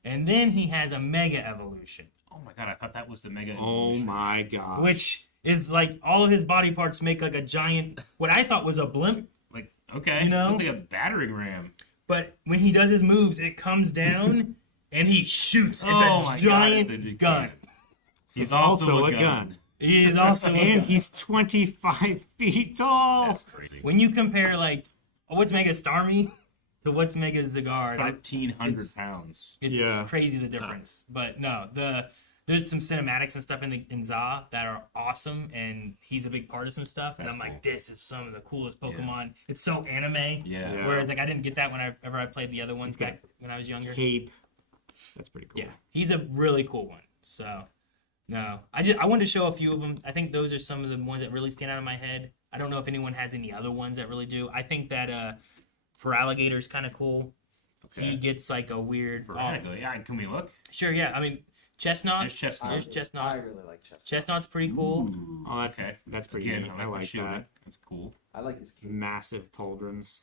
And then he has a Mega Evolution, Oh my god, I thought that was the Mega Oh Evolution. my god. which is like all of his body parts make like a giant, what I thought was a blimp. Like, okay. You know? Looks like a battering ram. But when he does his moves, it comes down and he shoots. It's Oh a my giant God, it's a gun. He's also a gun. He is also a And gun. he's 25 feet tall. That's crazy. When you compare like what's Mega Starmie to what's Mega Zygarde, 1,300 it's- pounds. it's Yeah. crazy the difference. But no, there's some cinematics and stuff in Za that are awesome, and he's a big part of some stuff. And That's I'm like, cool. this is some of the coolest Pokemon. It's so anime. Yeah. Whereas like I didn't get that whenever I played the other ones got back when I was younger. Cape. That's pretty cool. Yeah, he's a really cool one. So, no, I wanted to show a few of them. I think those are some of the ones that really stand out in my head. I don't know if anyone has any other ones that really do. I think that for Alligator's kind of cool. Okay. He gets like a weird. Vertigo. Yeah, can we look? Sure, yeah. I mean, Chestnut. There's Chestnut. There's Chestnut. I really like Chestnut. Chestnut's pretty cool. Oh, that's Okay. that's pretty Again, neat. I the like shielding. that. That's cool. I like his cape. Massive pauldrons.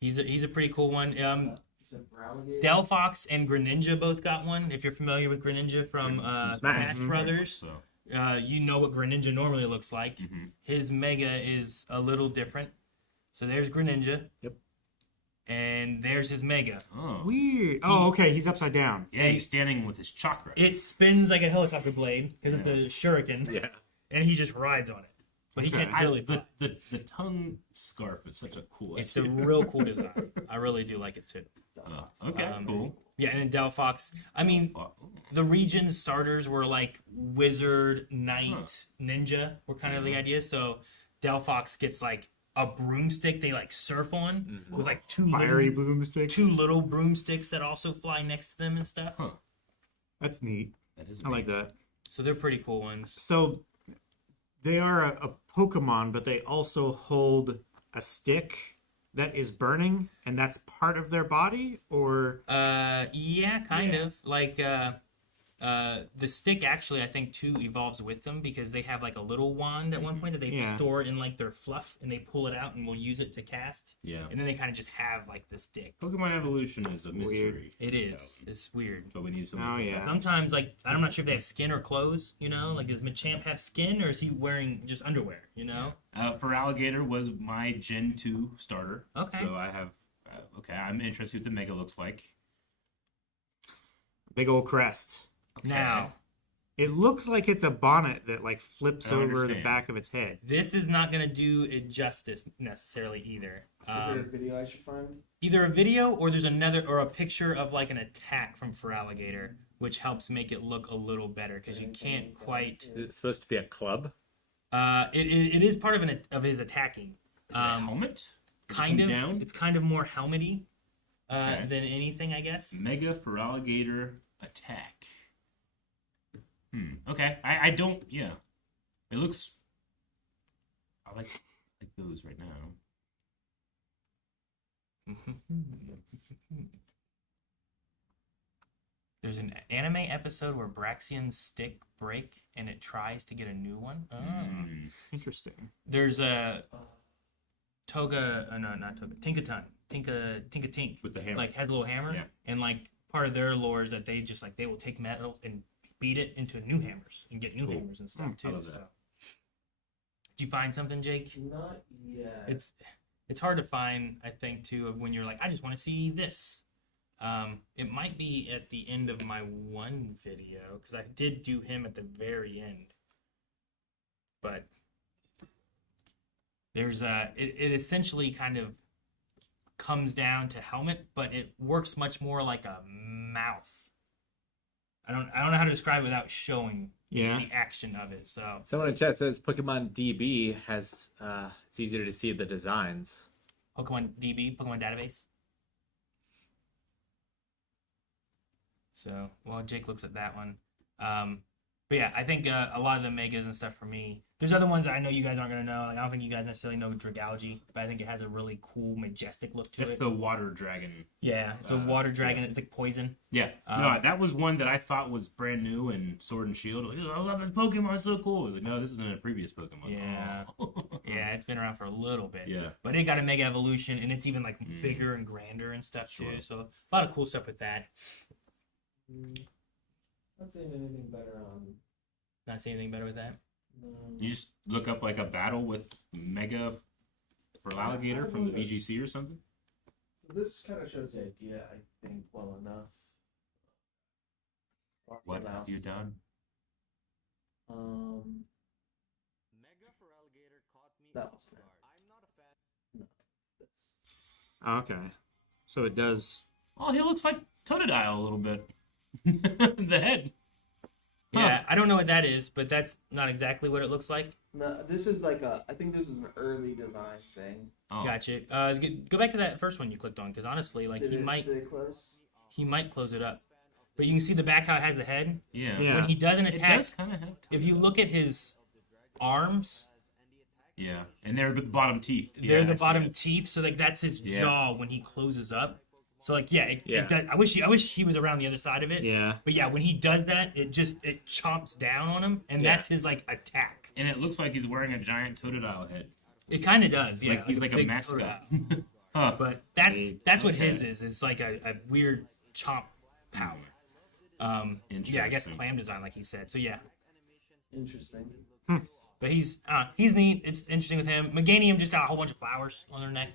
He's a pretty cool one. He's a Brownigan. Delphox and Greninja both got one. If you're familiar with Greninja from Smash Mhm. Brothers, So, you know what Greninja normally looks like. Mhm. His Mega is a little different. So there's Greninja. Yep. And there's his Mega. oh. Weird. Oh, okay. He's upside down. Yeah, he's standing with his chakra. It spins like a helicopter blade because it's a shuriken, Yeah. and he just rides on it. But he Okay. can't really fly. the tongue scarf is such a cool It's a idea. real cool design. I really do like it too. Oh, okay, Um, cool. Yeah, and then Delphox. I mean, Oh, the region starters were like wizard, knight, ninja were kind of the idea. So Delphox gets like a broomstick they like surf on with like Fiery broomstick. two little broomsticks that also fly next to them and stuff. Huh. That's neat. That is I like that. So they're pretty cool ones. So they are a Pokemon, but they also hold a stick that is burning, and that's part of their body, or Yeah, kind of. Like the stick actually I think too evolves with them because they have like a little wand at one point that they Yeah. store in like their fluff and they pull it out and will use it to cast. Yeah. And then they kind of just have like the stick. Pokemon evolution is a mystery. Weird. It is. It's weird. But we need some. Oh, yeah. Sometimes like I'm not sure if they have skin or clothes, you know? Like does Machamp have skin or is he wearing just underwear, you know? For Alligator was my Gen 2 starter. Okay. So I have Okay, I'm interested what the Mega looks like. Big old crest. Okay. Now, It looks like it's a bonnet that like flips I don't over the understand. back of its head. this is not going to do it justice necessarily either. Is there a video I should find? Either a video or there's another or a picture of like an attack from Feraligatr, which helps make it look a little better because you can't quite. It's supposed to be a club. It is part of his attacking. Is it a helmet? Does it Kind come of. down? It's kind of more helmety Okay. than anything, I guess. Mega Feraligatr attack. Okay. I don't. Yeah. It looks. I like those right now. There's an anime episode where Braxian's stick break and it tries to get a new one. Oh. Interesting. There's a Toga, no, not Toga, Tinkaton, Tinka Tink, With the hammer. like has a little hammer, Yeah. and like part of their lore is that they just like they will take metal and beat it into new hammers and get new Cool. hammers and stuff I too. love that. So, did you find something, Jake? Not yet. It's hard to find, I think, too, of when you're like, I just want to see this. It might be at the end of my one video because I did do him at the very end, but there's it essentially kind of comes down to helmet, but it works much more like a mouth. I don't know how to describe it without showing Yeah. the action of it. So Someone in chat says Pokemon DB has it's easier to see the designs. Pokemon DB, Pokemon Database. So, well, Jake looks at that one. But yeah, I think a lot of the megas and stuff for me. There's other ones that I know you guys aren't gonna know. Like, I don't think you guys necessarily know Dragalge, but I think it has a really cool, majestic look to That's it. the water dragon. Yeah, it's a water dragon. It's like poison. Yeah. No, that was one that I thought was brand new in Sword and Shield. Like, I love this Pokemon, it's so cool. I was like, no, this isn't a previous Pokemon. Yeah. Oh. Yeah, it's been around for a little bit. Yeah. But it got a mega evolution, and it's even like bigger and grander and stuff too. Sure. So a lot of cool stuff with that. Not saying anything better on. Not seeing anything better with that. No. You just look up like a battle with Mega Feraligatr from the VGC or something. So this kind of shows the idea, I think, well enough. What have you done? That was fair. No, this. Okay. So it does. Oh, he looks like Totodile a little bit. The head. Yeah, I don't know what that is, but that's not exactly what it looks like. No, this is like a. I think this is an early design thing. Oh. Gotcha. Go back to that first one you clicked on, because honestly, like Did he might it close? close it up, but you can see the back how it has the head. Yeah. Yeah. When he does an It attack, does kind of have. if you look at his arms, Yeah, and they're the bottom teeth. they're Yeah, the I see bottom it. teeth, so like that's his Yeah. jaw when he closes up. So like it Yeah. does, I wish he was around the other side of it. Yeah. But yeah, when he does that, it chomps down on him, and Yeah. that's his like attack. And it looks like he's wearing a giant Totodile head. It kind of does, yeah. Like he's like a big mascot. turtle. Huh. But that's what Okay. his is. It's like a weird chomp power. Yeah, I guess Interesting. clam design, like he said. So yeah, Interesting. but he's neat. It's interesting with him. Meganium just got a whole bunch of flowers on their neck.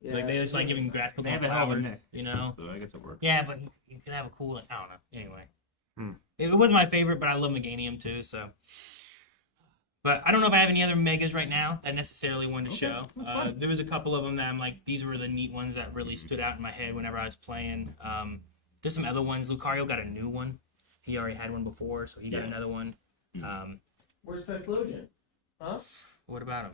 Yeah, Like they just like giving grass They Pokemon have a hell of a flowers, neck. you know. So I guess it works. Yeah, but you could have a cool. I don't know. Anyway, Hmm. it was my favorite, but I love Meganium too. So, but I don't know if I have any other megas right now that I necessarily wanted to Okay, show. that's fine. There was a couple of them that I'm like, these were the neat ones that really stood out in my head whenever I was playing. There's some other ones. Lucario got a new one. He already had one before, so he got Yeah. another one. Where's Typhlosion? Huh? What about him?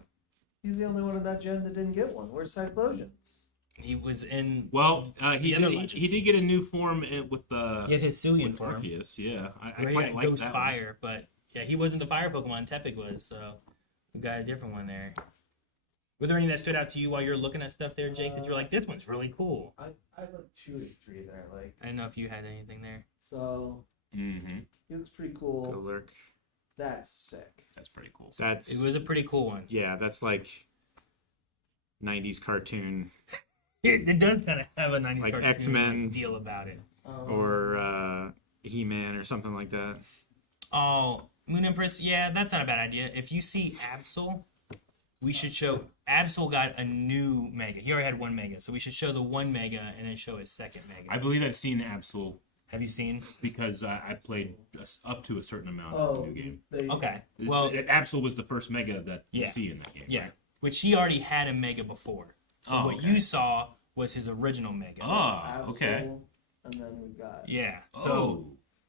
He's the only one of that gen that didn't get one. Where's Typhlosions? He was in. Well, he The other did, legends. he did get a new form with He had his Cillian with form. Arceus. Yeah, I Where he quite got like Ghost that Fire, but yeah, he wasn't the fire Pokemon. Tepig was, so we got a different one there. Were there any that stood out to you while you're looking at stuff there, Jake? That you're like, this one's really cool. I have like 2 or 3 there. Like, I didn't know if you had anything there. so one. Mm-hmm. he looks pretty cool. Golurk. That's sick. That's pretty cool. That's It was a pretty cool one. yeah. That's like 90s cartoon It does kind of have a 90s Like cartoon X-Men. feel about it. or He-Man or something like that. Oh, Moon Empress, yeah, that's not a bad idea. If you see Absol we should show Absol got a new Mega. He already had one Mega, so we should show the one Mega and then show his second Mega. I believe I've seen Absol Have you seen? because I played up to a certain amount of the new game. Okay. Well, Absol was the first Mega that you Yeah. see in that game. yeah. right? Which he already had a Mega before. So Oh, what okay. you saw was his original Mega. Oh, okay. Absol, and then we got. Yeah. So Oh,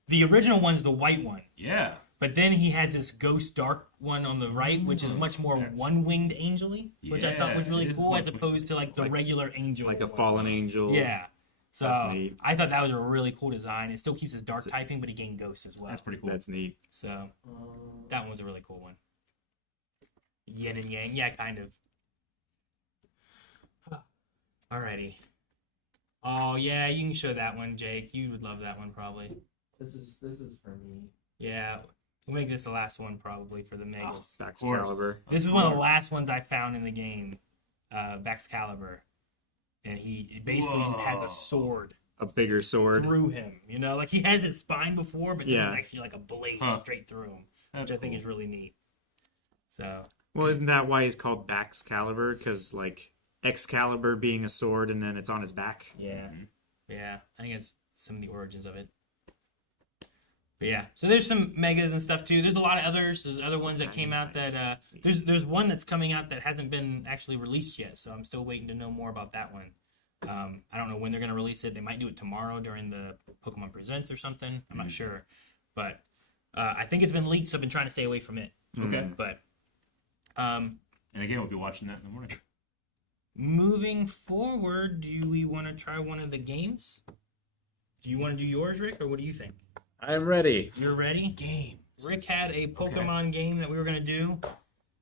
the original one's the white one. yeah. But then he has this ghost dark one on the right, which is much more That's- one-winged angel-y, which I thought was Yeah, really it is cool as one-winged. opposed to like the regular angel. Like a one. fallen angel. Yeah. So That's neat. I thought that was a really cool design. It still keeps his dark typing, but he gained ghosts as well. That's pretty cool. That's neat. So that one was a really cool one. Yin and yang, yeah, kind of. Alrighty. Oh yeah, you can show that one, Jake. You would love that one probably. This is for me. Yeah, we'll make this the last one probably for the Megas. Excalibur. This is one of the last ones I found in the game, Excalibur, and he basically just has Whoa. a sword A bigger sword. through him. You know, like he has his spine before, but this Yeah. is actually like a blade Huh. straight through him, That's which I think cool. is really neat. So Well, isn't that why he's called Baxcalibur? Because like Excalibur being a sword and then it's on his back. yeah, yeah, I think it's some of the origins of it. But yeah, so there's some megas and stuff too. There's a lot of others. There's other ones that came out that there's one that's coming out that hasn't been actually released yet. So I'm still waiting to know more about that one. I don't know when they're gonna release it. They might do it tomorrow during the Pokemon Presents or something. I'm not sure, but I think it's been leaked, so I've been trying to stay away from it. Okay. But And again, we'll be watching that in the morning. moving forward, do we want to try one of the games? Do you want to do yours, Rick, or what do you think? I'm ready. You're ready? Games. Rick had a Pokemon game that we were gonna do,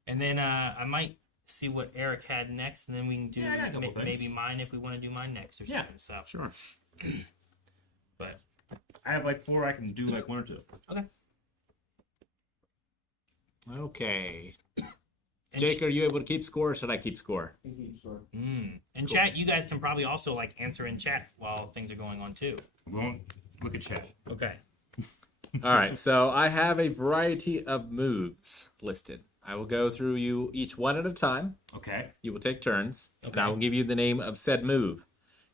and then I might see what Eric had next, and then we can do Yeah, I got a couple things. maybe mine if we want to do mine next or Yeah. something. So, Sure. but I have like 4. I can do like 1 or 2. Okay. and Jake, are you able to keep score or should I keep score? He keeps score. and chat, you guys can probably also like answer in chat while things are going on too. We won't look at chat. Okay. All right, so I have a variety of moves listed. I will go through you each one at a time. Okay. You will take turns, and Okay. I will give you the name of said move.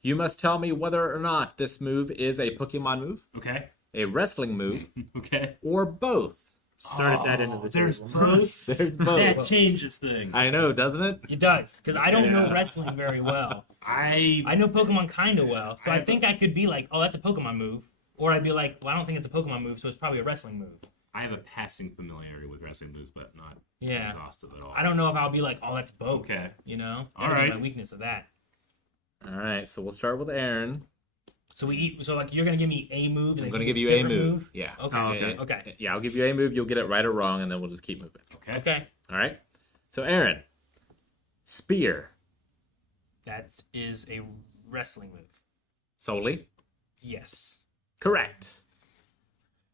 You must tell me whether or not this move is a Pokemon move, Okay. a wrestling move, Okay. or both. Started that into the There's table. both. There's That both. changes things. I know, doesn't it? It does, because I don't know Yeah. wrestling very well. I I know Pokemon kind of well, so I I have think I could be like, oh, that's a Pokemon move. Or I'd be like, well, I don't think it's a Pokemon move, so it's probably a wrestling move. have a passing familiarity with wrestling moves, but not Yeah. exhaustive at all. I don't know if I'll be like, oh, that's both. Okay. You know? All That would be right. my weakness of that. All right, so we'll start with Aaron. So like you're gonna give me a move and I'm then going to he give you gets a different move. Yeah. Okay. Oh, okay. Okay. Yeah, I'll give you a move. You'll get it right or wrong, and then we'll just keep moving. Okay. Okay. All right. So, Aaron, spear That is a wrestling move. solely. Yes. Correct.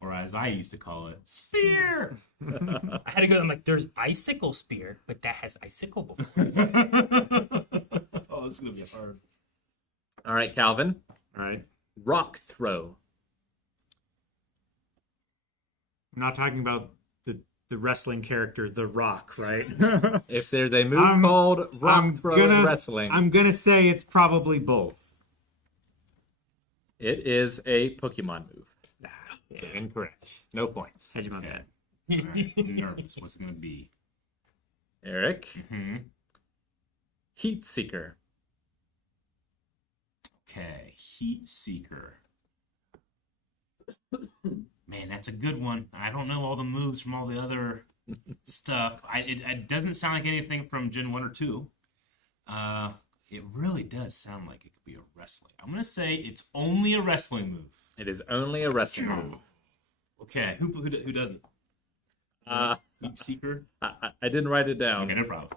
Or as I used to call it, sphere. I had to go. I'm like, there's icicle spear, but that has icicle before. Oh, this is gonna be hard. All right, Calvin. All right. Rock throw. We're not talking about the wrestling character, The Rock, right? If there's a move I'm- called rock I'm throw gonna- in wrestling, I'm gonna say it's probably both. it is a Pokemon move. So incorrect. No points. Hedge my Okay. bet. All right. I'm nervous. What's it gonna be? Eric, Hmm. Heat Seeker. Okay. Heat Seeker. Man, that's a good one. I don't know all the moves from all the other stuff. It doesn't sound like anything from Gen 1 or 2. It really does sound like it could be a wrestling. I'm gonna say it's only a wrestling move. It is only a wrestling move. Okay, who doesn't? Heat Seeker. I didn't write it down, Okay, no problem.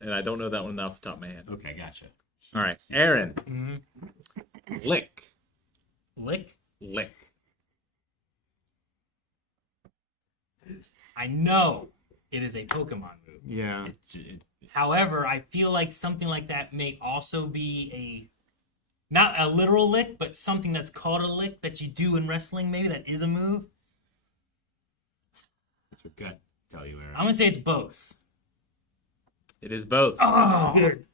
and I don't know that one off the top of my head. Okay, gotcha. All right, Heat Seeker. Aaron, Mhm. Lick. Lick. Lick. I know it is a Pokemon move. Yeah. However, I feel like something like that may also be not a literal lick, but something that's called a lick that you do in wrestling. Maybe that is a move. It's okay. tell you, Aaron. I'm gonna say it's both. It is both. Oh, good.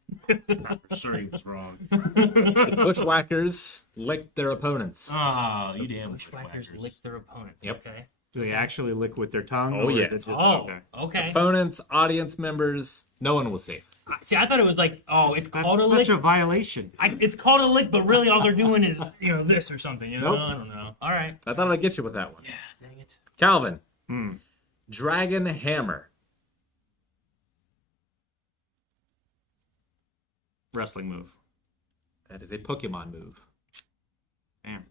I'm sure he was wrong. Bushwhackers licked their opponents. Oh, you damn Bushwhackers lick their opponents. Yep. Okay. Do they actually lick with their tongue? Oh, or is yes. it just- Oh, okay. okay. Opponents, audience members, no one was safe. See, I thought it was like, it's That's called a lick. such a violation. It's called a lick, but really all they're doing is, this or something. Nope. I don't know. All right. I thought I'd get you with that one. Yeah, dang it. Calvin, Hmm. Dragon Hammer. Wrestling move. That is a Pokemon move. Damn.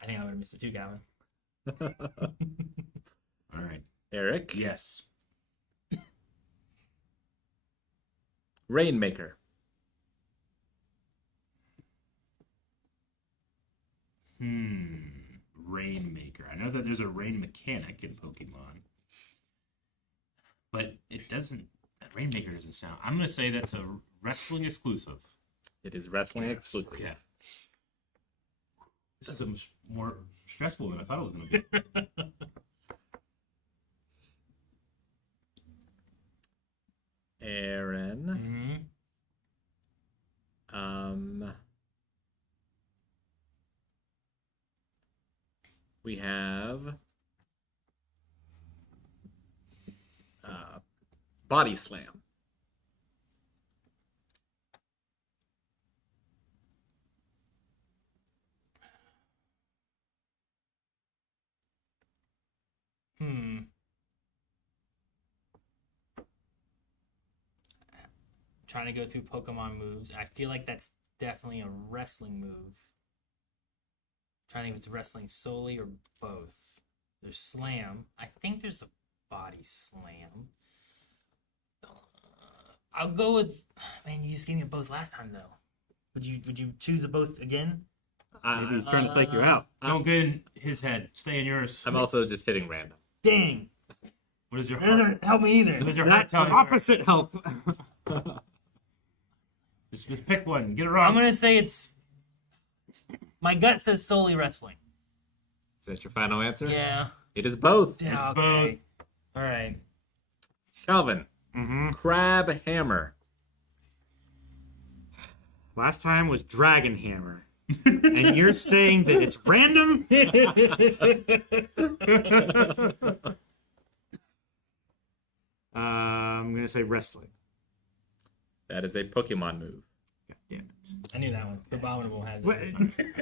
I think I would have missed it too, Calvin. All right. Eric, Yes. Rainmaker. Rainmaker. I know that there's a rain mechanic in Pokemon, but it doesn't. Rainmaker doesn't sound. I'm gonna say that's a wrestling exclusive. It is wrestling exclusive. Okay. This is much more stressful than I thought it was gonna be. Aaron. Mm-hmm. We have Body Slam. Trying to go through Pokemon moves. I feel like that's definitely a wrestling move. Trying to think if it's wrestling solely or both. There's Slam. I think there's a Body Slam. I'll go with. Man, you just gave me a both last time though. Would you choose a both again? Maybe he's trying to fake you out. Don't get in his head. Stay in yours. I'm also just hitting random. Dang, What is your that heart? doesn't help me either. What does your heart That's tell you? opposite help. Just pick one. Get it I'm wrong. gonna say it's. My gut says solely wrestling. Is that your final answer? Yeah. It is both. Yeah. It's Okay. All right. Calvin, Mm-hmm. Crab Hammer. Last time was Dragon Hammer. And you're saying that it's random? I'm going to say wrestling. That is a Pokemon move. God damn it. I knew that one. Abominable has What, it.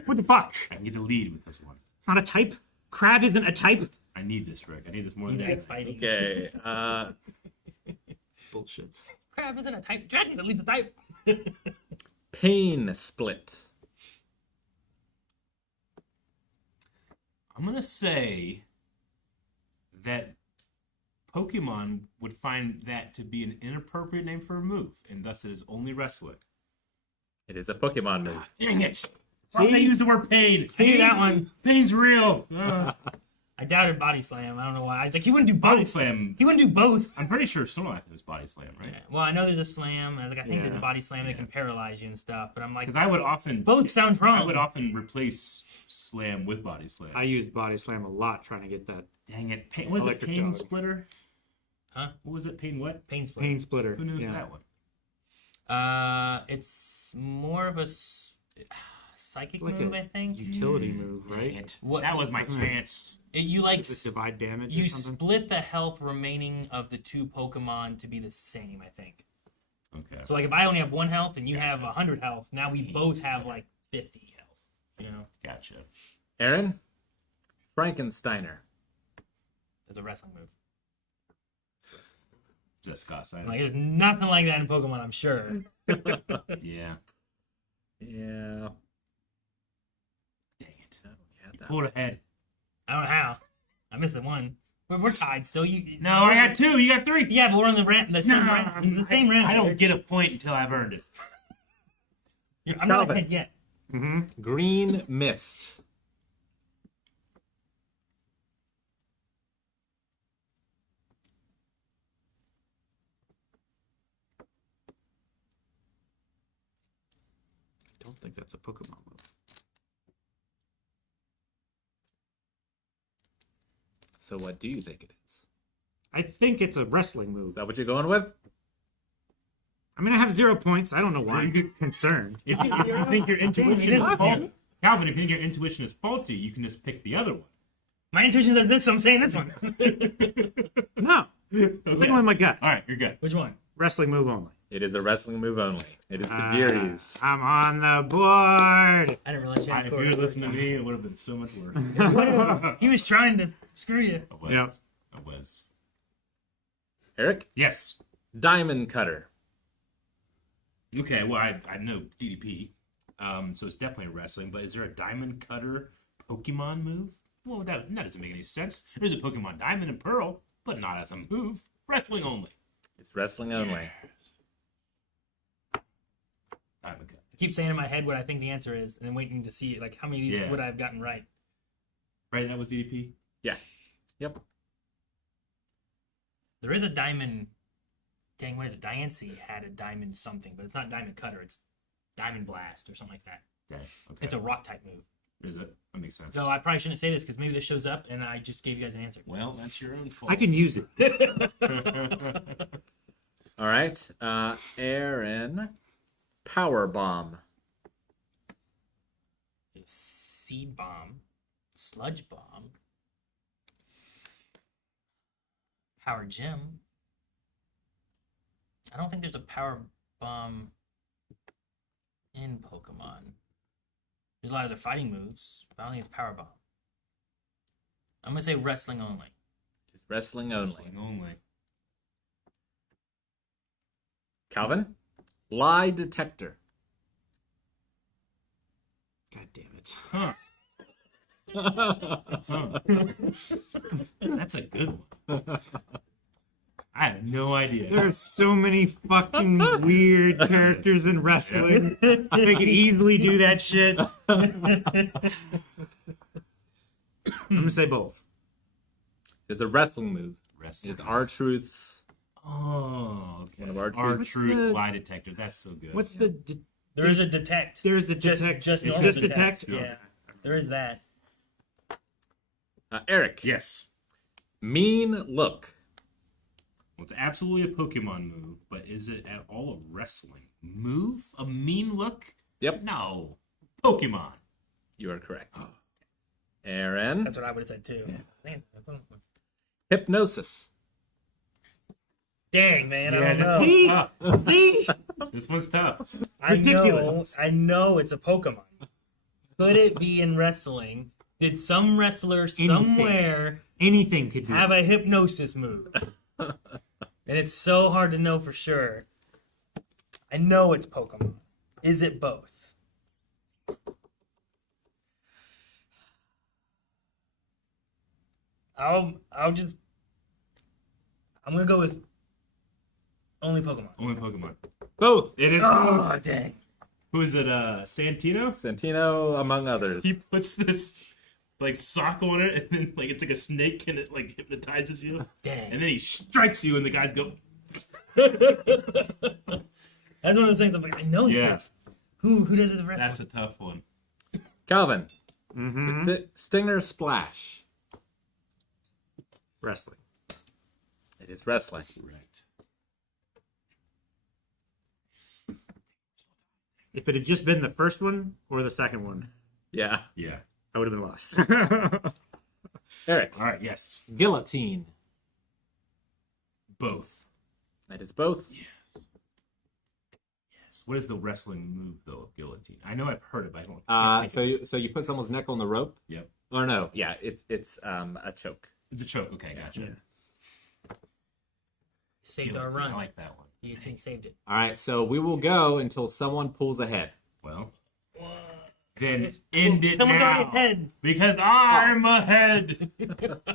what the fuck? I can get the lead with this one. It's not a type? Crab isn't a type? I need this, Rick. I need this more than That's anything. fighting. Okay. It's bullshit. Crab isn't a type. Dragon's at least a type. Pain Split. I'm gonna say that Pokemon would find that to be an inappropriate name for a move, and thus it is only wrestling. It is a Pokemon move. Dang it! Why would they use the word pain? See that one? Pain's real. I doubted Body Slam. I don't know why. I was like, he wouldn't do both. Body slam. He wouldn't do both. I'm pretty sure Snorlax is body slam, right? Yeah. Well, I know there's a slam. I was like, I think there's a Yeah. body slam that can paralyze you and stuff. But I'm like, Because I would often both sounds wrong. I would often replace slam with body slam. I used Body Slam a lot trying to get that Dang it! Pain, what is it? Electric Pain dog. splitter? Huh? What was it? Pain what? Pain split. pain splitter. Who knows Yeah. that one? It's more of a psychic It's like move, a I think. Utility move, Dang right? it. What- That was my Wasn't it? chance. You like Does it divide damage you or something? split the health remaining of the two Pokemon to be the same, I think. Okay. So like if I only have 1 health and you have 100 health, now we both have like 50 health. You know, Gotcha. Aaron, Frankensteiner. it's a wrestling move. Is that Scott side? Like there's nothing like that in Pokemon, I'm sure. Yeah. Yeah. Dang it. Yeah, Pulled ahead. I don't know how. I missed the one. We're tied still. You No, I got 2. You got 3. Yeah, but we're on the same round. It's the same round. I don't get a point until I've earned it. I'm not Calvin. ahead yet. Mm-hmm. Green Mist. I don't think that's a Pokemon move. So what do you think it is? I think it's a wrestling Is move. that what you're going with? I'm gonna have 0 points. I don't know why. I'm concerned. If you think your intuition is Damn. faulty, Calvin, if you think your intuition is faulty, you can just pick the other one. My intuition does this, so I'm saying this one. No. I'm thinking with my gut. All right, you're good. Which one? Wrestling move only. It is a wrestling move only. It is the Tajiri's. I'm on the board. I didn't realize you had If you scored. had listened to me, it would have been so much worse. He was trying to screw you. I was. Yeah. I was. Eric? Yes. Diamond Cutter. Okay, well, I know DDP, so it's definitely wrestling, but is there a Diamond Cutter Pokemon move? Well, that doesn't make any sense. There's a Pokemon Diamond and Pearl, but not as a move. Wrestling only. It's wrestling only. Diamond Cutter. I keep saying in my head what I think the answer is, and then waiting to see like how many of these Yeah. would I have gotten right. Right, that was DDP? Yeah. Yep. There is a diamond. Dang, what is it? Diancie had a diamond something, but it's not diamond cutter. It's diamond blast or something like that. Okay. It's a rock type move. Is it? That makes sense. So I probably shouldn't say this because maybe this shows up and I just gave you guys an answer. Well, that's your own fault. I can use it. All right. Aaron. Power Bomb. Seed bomb, sludge bomb, power gem. I don't think there's a power bomb in Pokemon. There's a lot of their fighting moves, but I don't think it's power bomb. I'm gonna say wrestling only. It's wrestling only. Wrestling only. Calvin. Lie Detector. God damn it. Huh. That's a good one. I have no idea. There are so many fucking weird characters in wrestling. They could easily do that shit. I'm gonna say both. It's a wrestling move. Wrestling. It's R-Truth's. Oh, okay. One of our Our truths. truth the- lie detector. That's so good. What's Yeah. the? There is a detect. There's the Just detect. just It's normal just detect. Yeah, there is that. Eric. Yes. Mean Look. Well, it's absolutely a Pokemon move, but is it at all a wrestling move? A mean look? Yep. No. Pokemon. You are correct. Aaron. That's what I would have said too. Man, Hypnosis. dang man, I Yeah, don't know. this one's tough. See? This one's tough. ridiculous. I know it's a Pokemon. Could it be in wrestling? Did some wrestler somewhere Anything could be. have a hypnosis move? And it's so hard to know for sure. I know it's Pokemon. Is it both? I'm gonna go with only Pokemon. Only Pokemon. Both. It is. Oh dang. Who is it? Santino? Santino, among others. He puts this like sock on it, and then like it's like a snake, and it like hypnotizes you. Dang. And then he strikes you, and the guys go. That's one of those things I'm like, I know Yeah. this. Who does it the rest? That's a tough one. Calvin. Mm-hmm. Stinger Splash. Wrestling. It is wrestling. Correct. If it had just been the first one or the second one, Yeah. Yeah. I would have been lost. Eric. All right. Yes. Guillotine. Both. That is both. Yes. What is the wrestling move though of guillotine? I know I've heard it, but I don't. can't think of it. So you put someone's neck on the rope? Yep. Or no, yeah, it's a choke. It's a choke. Okay, gotcha. Yeah. Saved our Guillotine, run. I like that one. The team saved it. All right, so we will go until someone pulls ahead. Well, then end it Someone's now. already ahead. Because I'm ahead.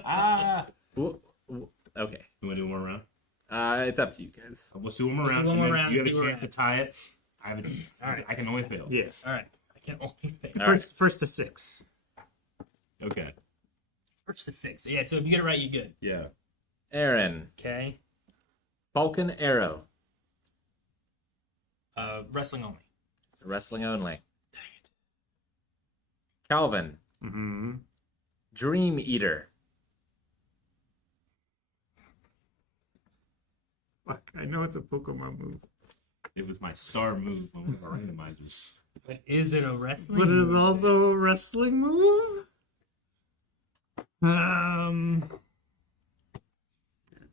Ah. Okay, You want to do one more round? it's up to you guys. Let's do one more Let's round. do one and more then round, You have see a where chance to we're tie it. I have a. All right. I can only fail. Yeah. All right. I can only think. All right. First to 6. Okay. First to 6. Yeah, so if you get it right, you're good. Yeah. Aaron, Okay. Falcon Arrow. Wrestling only. It's wrestling only. Dang it. Calvin, Mm-hmm. Dream Eater. fuck? I know it's a Pokemon move. It was my star move on one of our randomizers. But is it a wrestling? But move? it's also a wrestling move?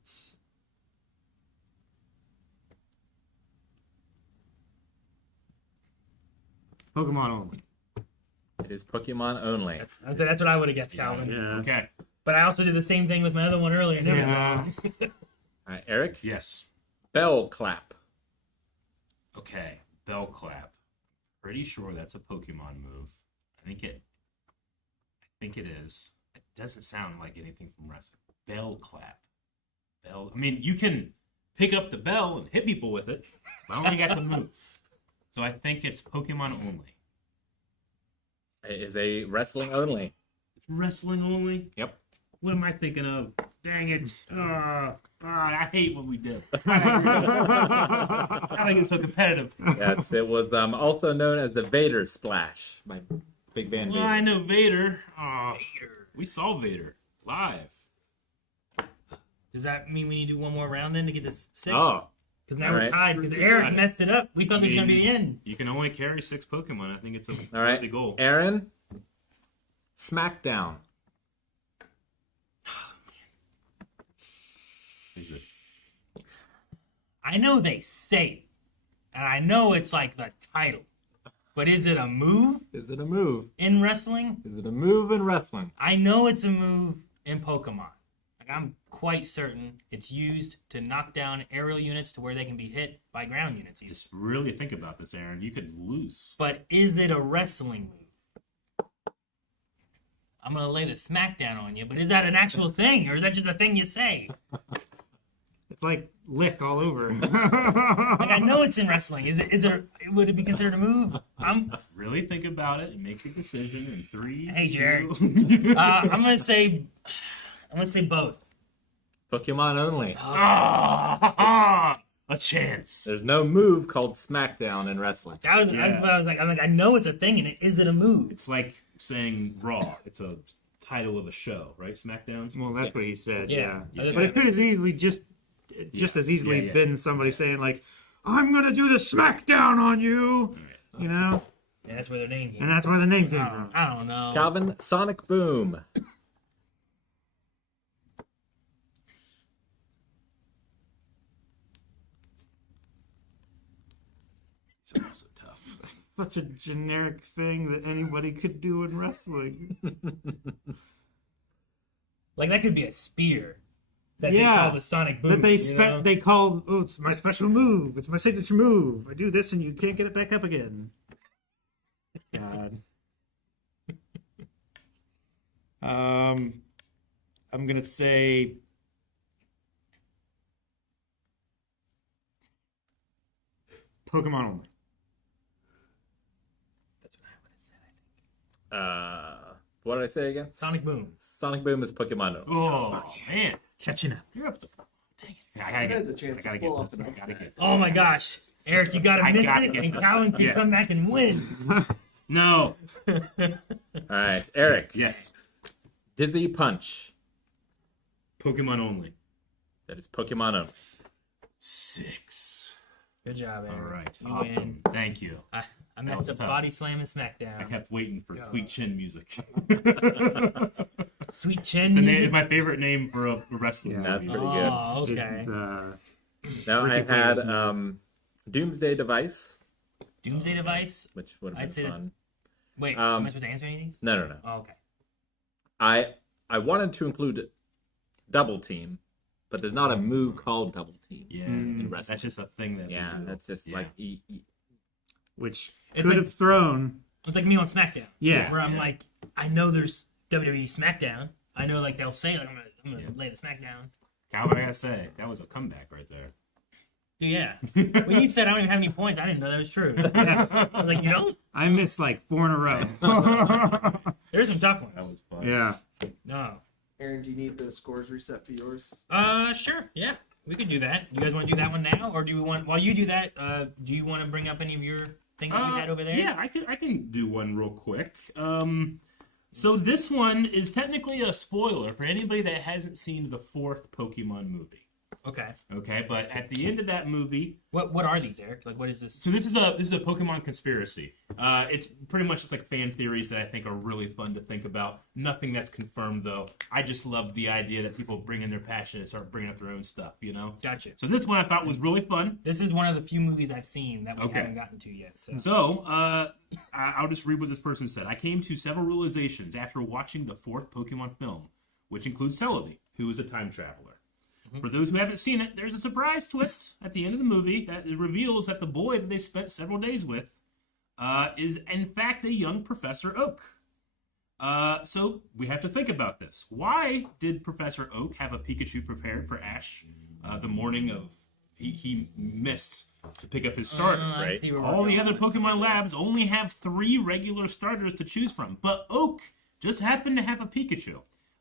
It's... Pokemon only. It is Pokemon only. That's what I would have guessed, Calvin. Yeah. Okay. But I also did the same thing with my other one earlier. Never mind. Yeah. All right, Eric. Yes. Bell clap. Okay. Bell clap. Pretty sure that's a Pokemon move. I think it is. It doesn't sound like anything from wrestling. Bell clap. Bell. I mean, you can pick up the bell and hit people with it. But I only got to move. So I think it's Pokemon only. It is a wrestling only. Wrestling only? Yep. What am I thinking of? Dang it. I hate what we did. I think it's so competitive. Yes, it was also known as the Vader Splash by Big Van Well, Vader. I know Vader. Vader. We saw Vader live. Does that mean we need to do one more round then to get to 6? Oh, Because now all we're right. tied. Because Eric messed it up. We thought this was going to be the end. You can only carry 6 Pokemon. I think it's a all right. worthy goal. Aaron, Smackdown. Is it? I know they say it. And I know it's like the title. But is it a move Is it a move? in wrestling? Is it a move in wrestling? I know it's a move in Pokemon. Like I'm quite certain it's used to knock down aerial units to where they can be hit by ground units. Even. Just really think about this, Aaron. You could lose. But is it a wrestling move? I'm gonna lay the smackdown on you, but is that an actual thing, or is that just a thing you say? It's like lick all over. Like I know it's in wrestling. Is it? Would it be considered a move? Really think about it and make a decision in 3. Hey, Jared. 2. I'm gonna say both. Pokemon only. A chance. There's no move called Smackdown in wrestling. That was, Yeah. I was like, I know it's a thing, and is it a move? It's like saying Raw. It's a title of a show, right? SmackDown. Well, that's what he said. Yeah. Yeah. But it could as easily just as easily Yeah. been somebody saying like, "I'm gonna do the smackdown on you," you know, Yeah, that's where their name came. and that's where the name came from. I don't know. Calvin, Sonic Boom. It's also tough. Such a generic thing that anybody could do in wrestling. Like that could be a spear that Yeah. they call the Sonic Boom. That they you know? they call, oh, it's my special move. It's my signature move. I do this and you can't get it back up again. God. I'm gonna say Pokemon only. That's what I would have said. What did I say again? Sonic Boom. Sonic Boom is Pokemon only. Oh, man. Catching up. You're up to. Dang it. I gotta There's get a this. chance I gotta to pull get off this. an I gotta upset. get this. Oh my gosh, Eric, you gotta I miss gotta it, get and this. Calvin can Yes. come back and win. No. All right, Eric. Yes. Dizzy Punch. Pokemon only. That is Pokemon only. 6. Good job, Eric. All right. You Awesome. win. Thank you. I That messed was up tough. Body Slam and I Smackdown. kept waiting for Sweet Chin music. Sweet Chin The name music. is my favorite name for a wrestling Yeah, that's movie. pretty good. Oh, okay. It's, Now I Ricky had Flair's Doomsday Device, Doomsday Device. which would have I'd been say that- fun. Wait, am I Um, supposed to answer any of these? No. Oh, okay. I wanted to include Double Team, but there's not a move called Double Team. Yeah. in wrestling. That's just a thing that we Yeah, do. that's just Yeah. like which It's could like- have thrown. It's like me on SmackDown. Yeah. Where I'm Yeah. like, I know there's WWE SmackDown. I know like they'll say like I'm gonna Yeah. lay the SmackDown. Calvin, I gotta say, that was a comeback right there. Dude, yeah. When you said I don't even have any points, I didn't know that was true. I was like, you don't? I missed like 4 in a row. There's some tough That ones. was fun. Yeah. No. Aaron, do you need the scores reset for yours? Sure. Yeah. We could do that. You guys want to do that one now, or do you want? While you do that, do you want to bring up any of your things that you had over there? Yeah, I can do one real quick. So this one is technically a spoiler for anybody that hasn't seen the 4th Pokemon movie. Okay. Okay, but at the end of that movie, What are these, Eric? Like, what is this? so this is a Pokemon conspiracy. It's pretty much just like fan theories that I think are really fun to think about. Nothing that's confirmed though. I just love the idea that people bring in their passion and start bringing up their own stuff. You know. Gotcha. So this one I thought was really fun. This is one of the few movies I've seen that we Okay. haven't gotten to yet. So. So I'll just read what this person said. I came to several realizations after watching the fourth Pokemon film, which includes Celebi, who is a time traveler. For those who haven't seen it, there's a surprise twist at the end of the movie that reveals that the boy that they spent several days with is in fact a young Professor Oak. So we have to think about this. Why did Professor Oak have a Pikachu prepared for Ash the morning of he missed to pick up his starter, I right? see where we're All the going other with this. Pokemon labs only have 3 regular starters to choose from, but Oak just happened to have a Pikachu.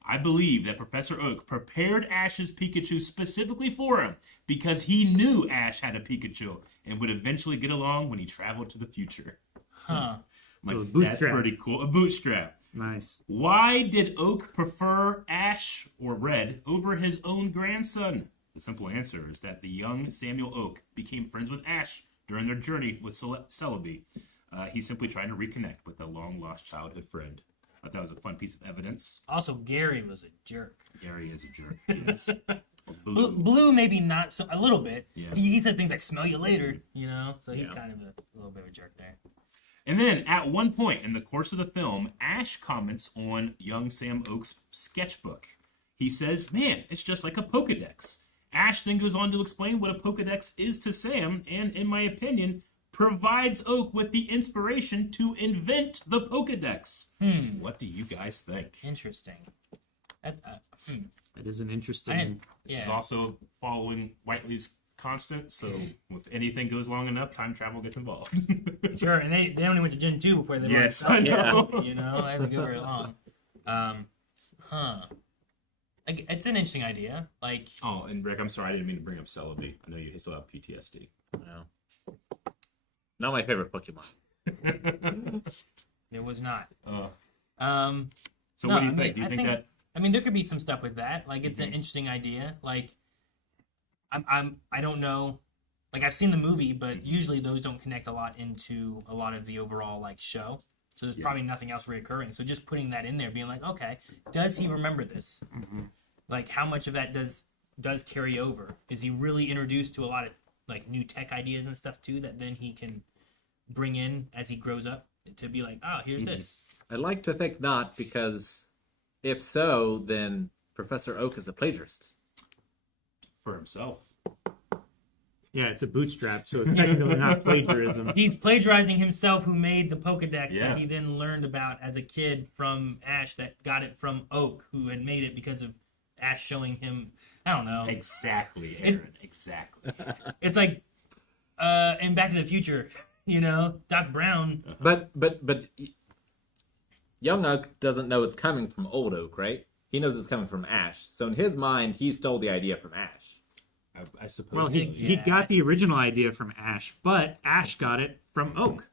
I believe that Professor Oak prepared Ash's Pikachu specifically for him because he knew Ash had a Pikachu and would eventually get along when he traveled to the future. Huh. Like, So a that's bootstrap. pretty cool. A bootstrap. Nice. Why did Oak prefer Ash, or Red, over his own grandson? The simple answer is that the young Samuel Oak became friends with Ash during their journey with Celebi. He's simply trying to reconnect with a long-lost childhood friend. I thought that was a fun piece of evidence. Also, Gary was a jerk. Gary is a jerk. Yes. Blue, maybe not so. A little bit. Yeah. He says things like "smell you later," you know. So he's Yeah. kind of a little bit of a jerk there. And then, at one point in the course of the film, Ash comments on young Sam Oak's sketchbook. He says, "Man, it's just like a Pokedex." Ash then goes on to explain what a Pokedex is to Sam, and in my opinion, provides Oak with the inspiration to invent the Pokedex. What do you guys think? Interesting. That, That is an I interesting. didn't- This is yeah. also following Whiteley's constant, so if anything goes long enough, time travel gets involved. Sure, and they only went to Gen 2 before they Yes, learned I stuff, know. You know, I didn't go very long. Like, it's an interesting idea. Like, Oh, and Rick, I'm sorry, I didn't mean to bring up Celebi. I know you still have PTSD. No. Not my favorite Pokemon. it was not. So No, what do you I think? mean, Do you I think that? I mean, there could be some stuff with that. Like, it's an interesting idea. Like, I don't know. Like, I've seen the movie, but usually those don't connect a lot into a lot of the overall like show. So there's probably nothing else reoccurring. So just putting that in there, being like, okay, does he remember this? Like, how much of that does carry over? Is he really introduced to a lot of like new tech ideas and stuff too that then he can bring in as he grows up to be like, oh, here's this. I'd like to think not, because if so, then Professor Oak is a plagiarist. For himself. Yeah, it's a bootstrap, so it's technically not plagiarism. He's plagiarizing himself, who made the Pokedex Yeah. that he then learned about as a kid from Ash, that got it from Oak, who had made it because of Ash showing him. I don't know. Exactly, Aaron. Exactly. It's like in Back to the Future, you know, Doc Brown. But young Oak doesn't know it's coming from old Oak, right? He knows it's coming from Ash. So in his mind, he stole the idea from Ash. I suppose. Well, he got the original idea from Ash, but Ash got it from Oak.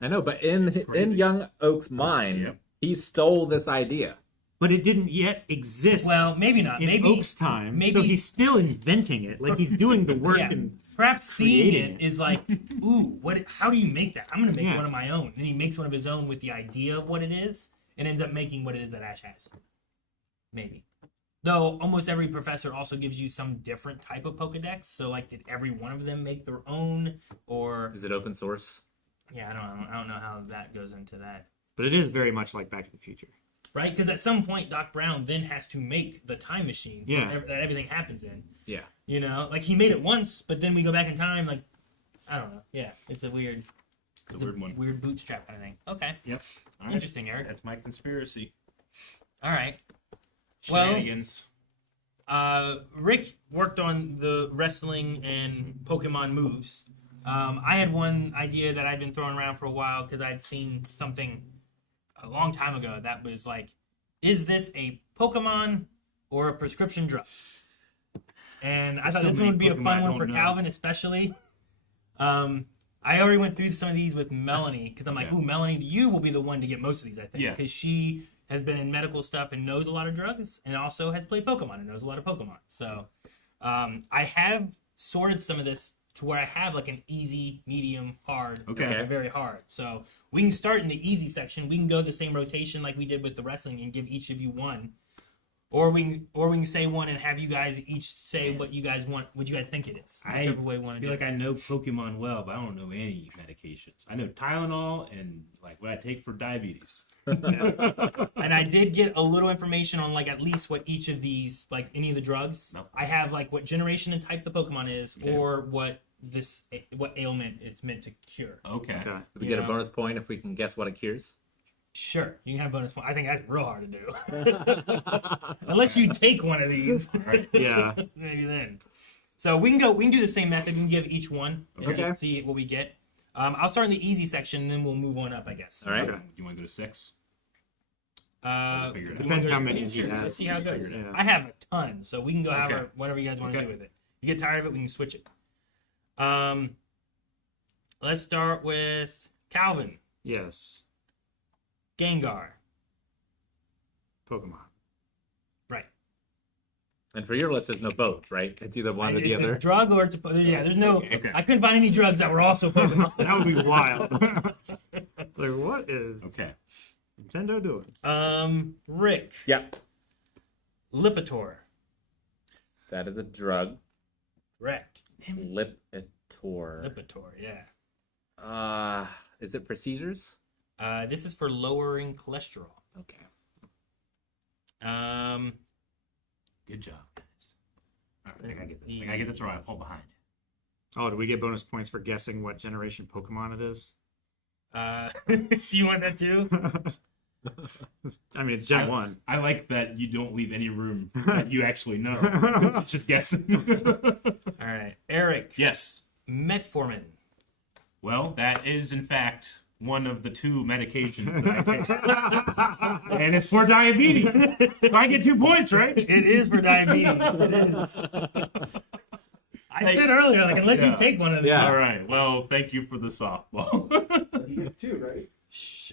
I know, but in young Oak's mind, Yep. he stole this idea. But it didn't yet exist Well, maybe not. in Maybe Oak's time, so maybe- he's still inventing it. Like, he's doing the work Yeah. and perhaps seeing creating it it. is like, ooh, what? How do you make that? I'm gonna make Yeah. one of my own. And he makes one of his own with the idea of what it is, and ends up making what it is that Ash has. Maybe. Though almost every professor also gives you some different type of Pokedex. So like, did every one of them make their own, or Is it open source? yeah, I don't know how that goes into that, but it is very much like Back to the Future. right? Because at some point, Doc Brown then has to make the time machine that everything happens in. Yeah. You know, like he made it once, but then we go back in time. Like, I don't know. Yeah, it's a weird, It's a weird one. weird bootstrap kind of thing. Okay, Yep. All right. interesting, Eric. That's my conspiracy. All right. Well- Shenanigans. Rick worked on the wrestling and Pokemon moves. I had one idea that I'd been throwing around for a while because I'd seen something a long time ago that was like, is this a Pokemon or a prescription drug? And I thought So this many one would be a Pokemon fun I one don't for know. Calvin, especially. I already went through some of these with Melanie because I'm like, Yeah. ooh, Melanie, you will be the one to get most of these, I think, Yeah. because she has been in medical stuff and knows a lot of drugs, and also has played Pokemon and knows a lot of Pokemon. So I have sorted some of this to where I have like an easy, medium, hard, Okay. and very hard. So we can start in the easy section. We can go the same rotation like we did with the wrestling and give each of you one. Or we can say one and have you guys each say what you guys want, what you guys think it is. Whichever way you want I to feel do like I know Pokemon well, but I don't know any medications. I know Tylenol and like what I take for diabetes. And I did get a little information on like at least what each of these, like any of the drugs. No. I have like what generation and type the Pokemon is, Okay. or what ailment it's meant to cure. Okay. Okay. Do we get a Yeah. bonus point if we can guess what it cures? Sure, you can have bonus point. I think that's real hard to do, unless you take one of these. Right. Yeah. Maybe then. So we can go. We can do the same method. We can give each one and Okay. just see what we get. I'll start in the easy section, and then we'll move on up, I guess. All right. Okay. You want to go to 6? Uh, Figure it out. you Depends wanna go- how many sure, he has. Let's see how it goes. Figure it out. I have a ton, so we can go Okay. however whatever you guys want to Okay. do with it. You get tired of it, we can switch it. Let's start with Calvin, Yes. Gengar. Pokemon. Right. And for your list, there's no both, right? It's either one or the It's a other. drug or it's a, yeah. There's no. Okay. I couldn't find any drugs that were also Pokemon. That would be wild. Like, what is Okay. Nintendo doing? Rick, Yep. Lipitor. That is a drug. Correct. Lipitor. Lipitor. Yeah. Is it for seizures? This is for lowering cholesterol. Okay. Good job, guys. All right, I gotta get this. Let's I gotta get this or I fall behind. Oh, do we get bonus points for guessing what generation Pokemon it is? Do you want that too? I mean, it's Gen 1. I like that you don't leave any room that you actually know. It's just guessing. All right, Eric. Yes. Metformin. Well, that is in fact one of the 2 medications that I take. And it's for diabetes. So I get 2 points, right? It is for diabetes. It is. I said earlier, like unless Yeah. you take one of these. Yeah. All right. Well, thank you for the softball. So he gets 2, right?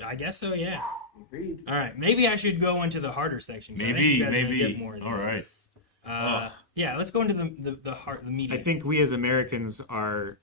I guess so. Yeah. Agreed. All right. Maybe I should go into the harder section. 'Cause I think Maybe, you guys are gonna maybe. Get more of All right. these. Yeah. Let's go into the medium. I think we as Americans are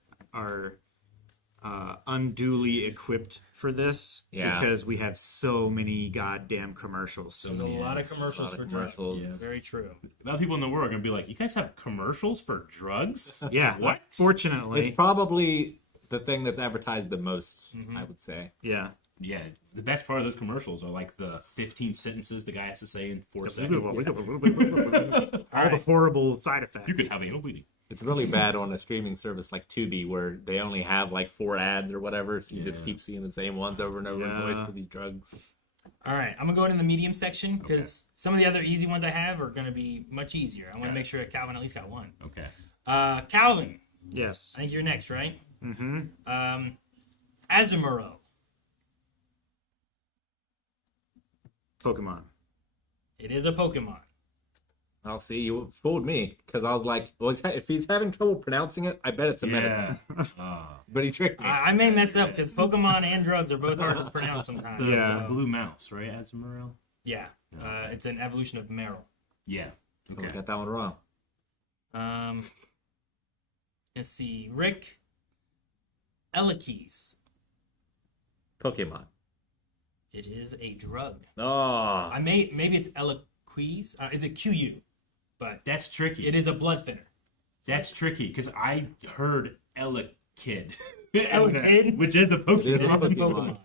unduly equipped for this Yeah. because we have so many goddamn commercials. There's a lot of Yes, commercials a lot for of drugs. commercials. Yeah, very true. The other people in the world are gonna be like, "You guys have commercials for drugs?" Yeah, What? Fortunately, It's probably the thing that's advertised the most, Mhm. I would say. yeah. Yeah. The best part of those commercials are like the 15 sentences the guy has to say in 4 seconds. All the horrible side effects. You could have anal bleeding. It's really bad on a streaming service like Tubi where they only have like 4 ads or whatever, so you just Yeah. keep seeing the same ones over and over and Yeah. over for these drugs. All right. I'm gonna go into the medium section because some of the other easy ones I have are gonna be much easier. I want to Okay. make sure that Calvin at least got one. Okay. Calvin. Yes. I think you're next, right? Mm-hmm. Azumarill. Pokemon. It is a Pokemon. I'll see. You fooled me because I was like, well, if he's having trouble pronouncing it, I bet it's a Yeah. medicine. Ah. But he tricked me. I may mess up because Pokemon and drugs are both hard to pronounce sometimes. Yeah. So, Blue mouse, right? Azumarill? yeah. It's an evolution of Meryl. Yeah. Oh, Okay. got that one wrong. Let's see. Rick. Elekes. Pokemon. It is a drug. Oh, Maybe it's Elekes. It's a QU, but That's tricky. it is a blood thinner. That's tricky because I heard Elekid. Elekid? Which is a It is Pokemon. a It's a Pokemon. Pokemon.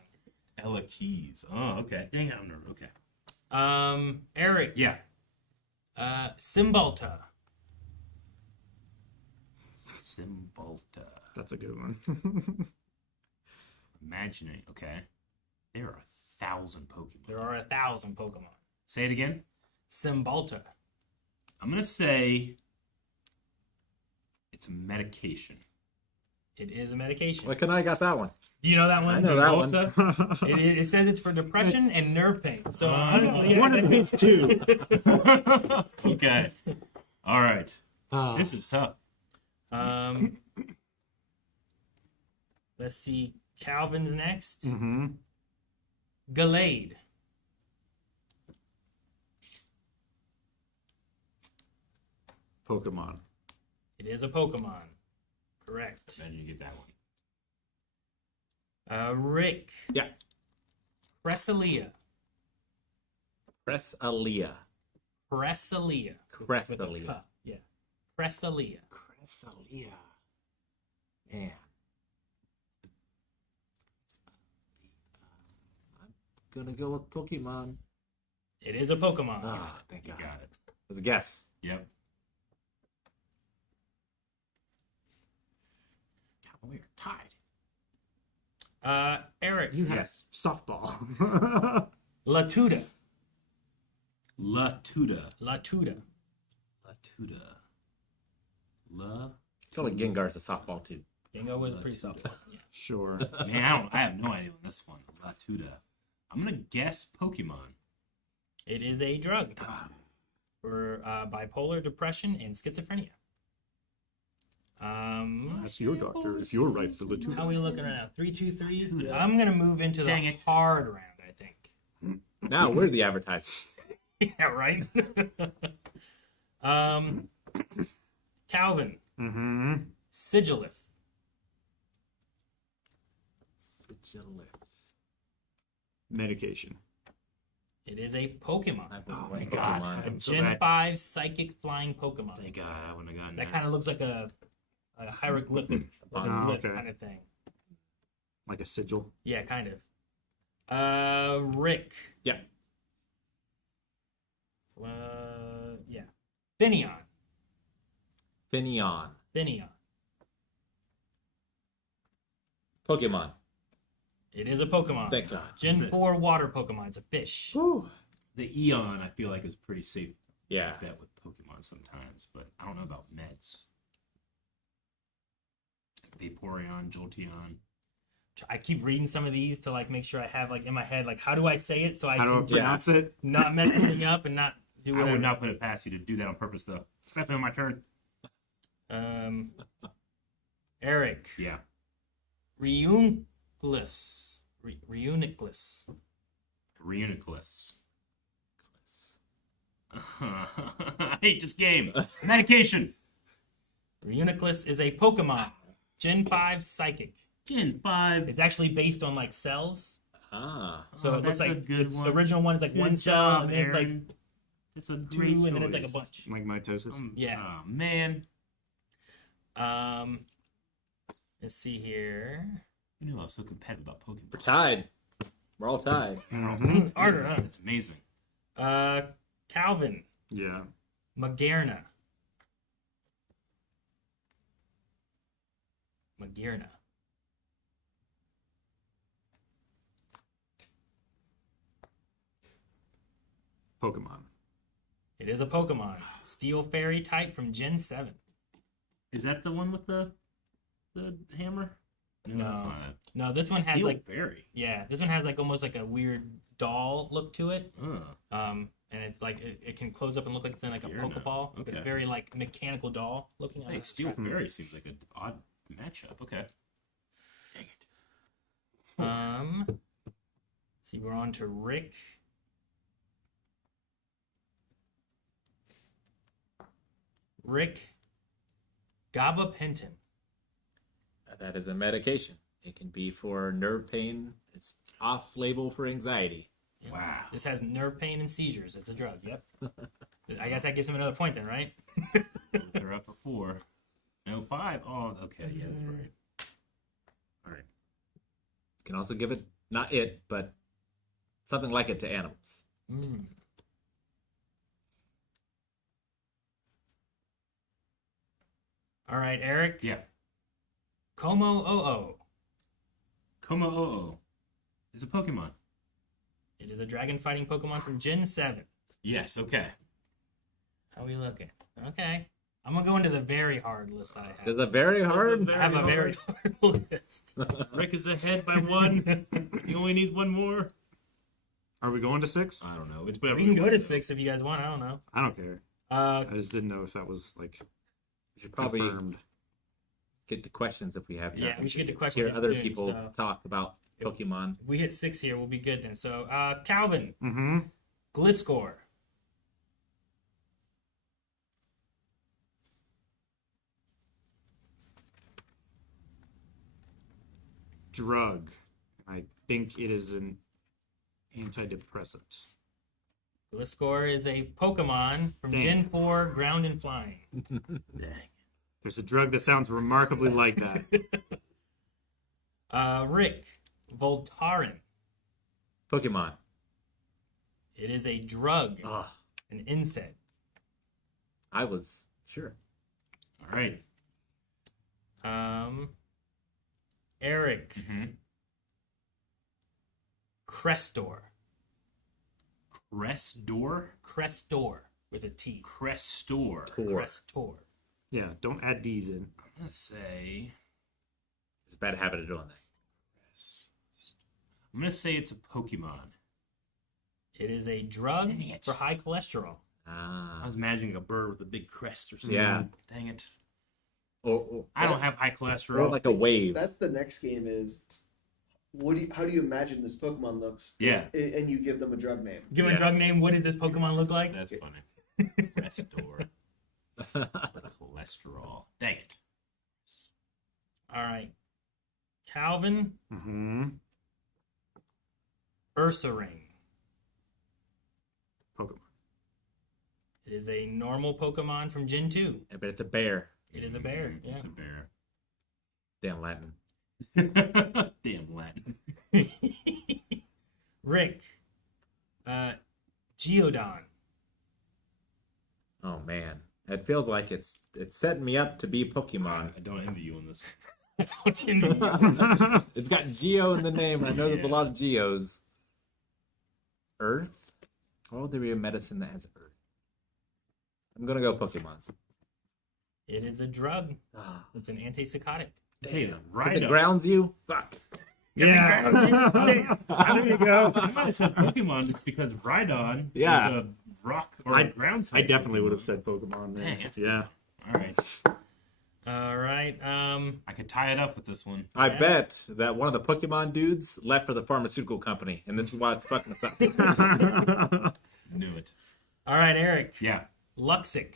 Elekes. Oh, okay. Dang it, I'm nervous. Okay. Eric. Yeah. Cymbalta. Cymbalta. That's a good one. Imagining. Okay. There are 1,000 Pokemon. There are 1,000 Pokemon. Say it again. Cymbalta. I'm going to say it's a medication. It is a medication. why couldn't I got that one? Do you know that one? I know that one. Cymbalta? It says it's for depression and nerve pain. So One of these two. Okay. All right. Ah. This is tough. Let's see. Calvin's next. Mm-hmm. Gallade. Pokemon. It is a Pokemon. Correct. Imagine you get that one. Rick. Yeah. Cresselia. Cresselia. Cresselia. With a Cresselia. K. Yeah. Cresselia. Cresselia. Man. I'm gonna go with Pokemon. It is a Pokemon. Ah, thank You God. got it. Let's guess. Yep. God, we are tied. Eric. You had Yes. softball. Latuda. Latuda. Latuda. Latuda. La. I feel like Gengar's a softball too. Bingo was pretty soft. Yeah. Sure. Man, I have no idea on this one. Latuda. I'm gonna guess Pokemon. It is a drug for bipolar depression and schizophrenia. Ask your doctor if you're right for Latuda. How are we looking right now? 3-2-3. Latuda. I'm gonna move into the Dang it. hard round. I think. Now we're the advertisers. Yeah. Right. Calvin. Mm-hmm. Sigilif. Medication. It is a Pokemon. Oh my God. A I'm so Gen bad. 5 psychic flying Pokemon. Thank God, I wouldn't have gotten That kind of looks like a hieroglyphic, like a Oh, glyph okay. kind of thing. Like a sigil. Yeah, kind of. Rick. Yeah. Yeah. Finneon. Finneon. Finneon. Pokemon. It is a Pokemon. Thank God. Gen Is it- 4 water Pokemon. It's a fish. The Eon, I feel like, is pretty safe Yeah. bet with Pokemon sometimes, but I don't know about Meds. Vaporeon, Jolteon. I keep reading some of these to like make sure I have like in my head like how do I say it so I How do I can pronounce it? not mess anything up and not do I whatever. would not put it past you to do that on purpose, though. Definitely on my turn. Eric. Yeah. Reuniclus. Reuniclus. Reuniclus. I hate this game. Medication. Reuniclus is a Pokemon. Gen 5 Psychic. Gen 5. It's actually based on like cells. Ah. So Oh, it looks that's a like good it's one. the original one is like Good one cell job, and then it's like Aaron. It's a two great and then it's like a choice. bunch. Like mitosis. Yeah. Oh, man. Let's see here. You knew I was so competitive about Pokemon. We're tied. We're all tied. Mhm. Harder, huh? It's amazing. Calvin. Yeah. Magearna. Magearna. Pokemon. It is a Pokemon. Steel Fairy type from Gen 7. Is that the one with the hammer? No. That's not it. No, this one has Steel like Fairy. yeah, this one has like almost like a weird doll look to it. Uh, And it's like it can close up and look like it's in like a Magearna. Pokeball. But Okay. It's very like mechanical doll looking. say Steel Fairy seems like an odd matchup. Okay. Dang it. See, we're on to Rick. Rick Gabapentin. That is a medication. It can be for nerve pain. It's off label for anxiety. Wow. This has nerve pain and seizures. It's a drug. Yep. I guess that gives him another point then, right? They're up at 4. No, 5. Oh, okay. Yeah, that's right. All right. Can also give it, not it, but something like it to animals. Mm. All right, Eric. Yeah. Como Oo. Como-Oo is a Pokemon. It is a dragon fighting Pokemon from Gen 7. Yes, okay. How we looking? Okay. I'm going to go into the very hard list I have. Is it very hard? I have a very hard list. Rick is ahead by 1. He only needs 1 more. Are we going to 6? I don't know. It's whatever. We can go to want 6 if you guys want. I don't know. I don't care. I just didn't know if that was like We should probably confirmed. get to questions if we have time. Yeah, we should get to questions. Hear other soon, people so talk about Pokemon. if we hit 6 here, we'll be good then. So, Calvin, Mm-hmm. Gliscor. drug. I think it is an antidepressant. Gliscor is a Pokemon from Dang. Gen 4, Ground and Flying. There's a drug that sounds remarkably like that. Rick, Voltaren. Pokemon. It is a drug, Ugh. an insect. I was sure. All right. Eric, Mm-hmm. Crestor. Crestor with a T. Crestor. Crestor. Yeah, don't add D's in. I'm gonna say. It's a bad habit of doing that. I'm gonna say it's a Pokemon. It is a drug Dang it. for high cholesterol. Ah. I was imagining a bird with a big crest or something. Yeah. Dang it. Or I don't have high cholesterol. like a wave. That's the next game is, how do you imagine this Pokemon looks? Yeah. And you give them a drug name. Give him Yeah. a drug name. What does this Pokemon look like? That's funny. Crestor. Cholesterol. Dang it. All right. Calvin, Mm-hmm. Ursaring. Pokemon. It is a normal Pokemon from Gen 2. I bet it's a bear. It is a bear. Yeah. It's a bear. Damn Latin. Damn Latin. Rick, Geodon. Oh man, it feels like it's setting me up to be Pokemon. I don't envy you on this It's got Geo in the name, and I know there's a lot of Geos. Earth? Why would there be a medicine that has Earth? I'm gonna go Pokemon. It is a drug. Ah, It's an antipsychotic. Hey, If right it up. grounds you? Fuck. Yeah. There you go. I might have said Pokemon just because Rhydon Yeah. is a rock or a ground type. I definitely would have Pokemon. said Pokemon. Dang, it's Yeah. All right. All right. I could tie it up with this one. I Yeah. bet that one of the Pokemon dudes left for the pharmaceutical company, and this is why it's fucking us up. Knew it. All right, Eric. Yeah. Luxic.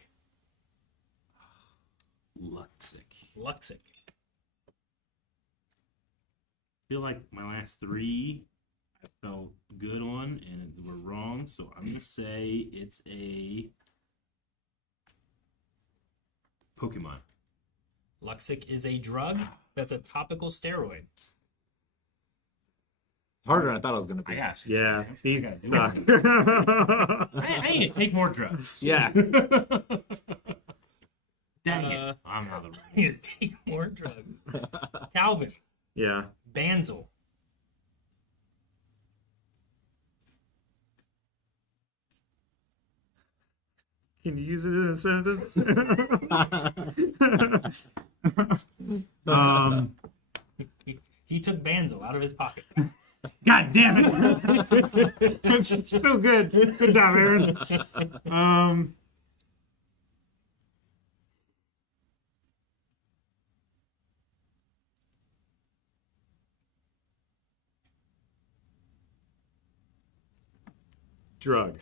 Luxic. Luxic. I feel like my last three I felt good on and were wrong, so I'm gonna say it's a Pokemon. Luxic is a drug that's a topical steroid. Harder than I thought it was gonna I be. got you. Yeah. I gotta do it. I need to take more drugs. Yeah. Dang it. I'm out of the I need to take more drugs. Calvin. Yeah. Banzel. Can you use it in a sentence? He took Banzel out of his pocket. God damn it! It's still good. Good job, Aaron. Drug.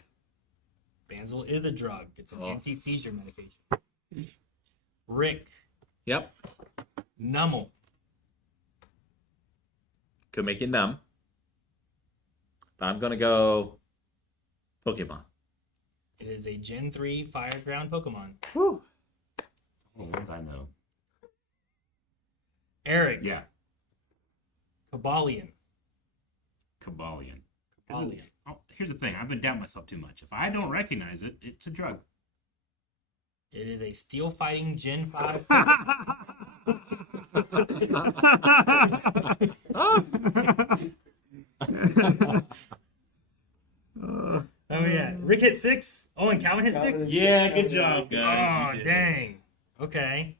Banzel is a drug. It's an Oh. anti-seizure medication. Rick. Yep. Nummel. Could make you numb. But I'm gonna go Pokemon. It is a Gen 3 Fire Ground Pokemon. Woo. Oh, ones I know. Eric. Yeah. Kabalion. Kabalion. Kabalion. Oh, here's the thing. I've been doubting myself too much. If I don't recognize it, it's a drug. It is a steel fighting Gen 5. Oh yeah. Rick hit 6. Oh, and Calvin hit Calvin 6. is- Yeah, good Yeah. job, Oh, guys. You did it. dang. Okay.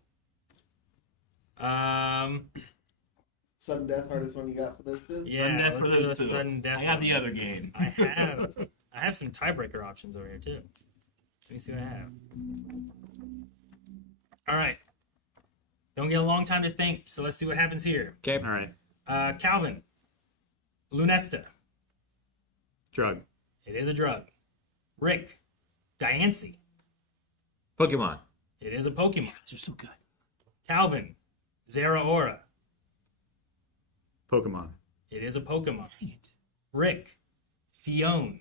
Sudden death, hardest one you got for those two? Yeah. Sudden death let's for do those the two. sudden death I got one. the other game. I have some tiebreaker options over here too. Let me see what I have. All right. Don't get a long time to think, so let's see what happens here. Okay. All right. Calvin. Lunesta. Drug. It is a drug. Rick. Diancie. Pokemon. It is a Pokemon. You're so good. Calvin. Zeraora. Pokemon. It is a Pokemon. Rick. Fione.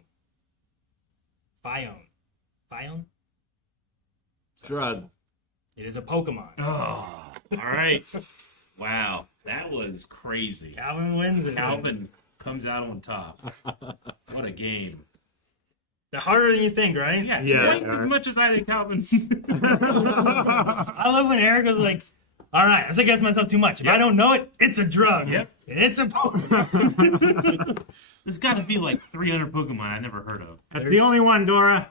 Drug. It is a Pokemon. Oh, all right. Wow, that was crazy. Calvin wins it. Calvin comes out on top. What a game. They're harder than you think, right? Yeah, Yeah, twice as much as I did, Calvin. I love when Eric was like, all right, I was against myself too much. If I don't know it, it's a drug. Yep. It's a Pokemon. There's got to be like 300 Pokemon I never heard of. That's the only one, Dora.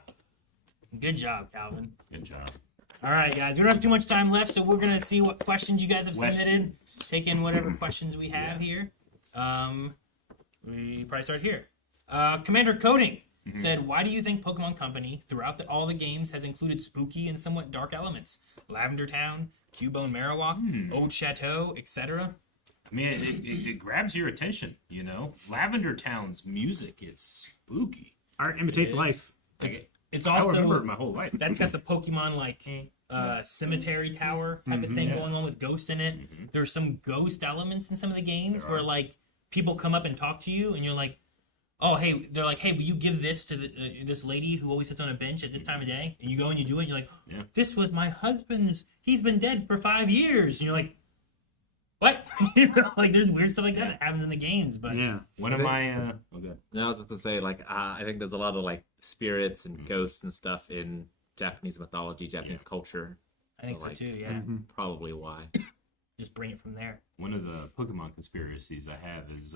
Good job, Calvin. Good job. All right, guys, we don't have too much time left, so we're going to see what questions you guys have submitted. Questions. Take in whatever questions we have here. We probably start here. Commander Coding said, why do you think Pokemon Company, throughout all the games, has included spooky and somewhat dark elements? Lavender Town, Cubone Marowak, Old Chateau, etc.? I mean, it grabs your attention, you know? Lavender Town's music is spooky. Art imitates is. life. It's I also remember it my whole life. that's got the Pokemon like cemetery tower type of thing Yeah. going on with ghosts in it. There's some ghost elements in some of the games There where are. like people come up and talk to you, and you're like, oh hey, they're like, hey, will you give this to this lady who always sits on a bench at this time of day? And you go and you do it. And you're like, Yeah. this was my husband's. He's been dead for 5 years. And you're like, what? You know, like there's weird stuff like that happens in the games, but Yeah. One of my... oh, good. No, I was going to say, like, I think there's a lot of, like, spirits and ghosts and stuff in Japanese mythology, Japanese culture. I think so like, too. Yeah, That's probably why. just bring it from there. One of the Pokemon conspiracies I have is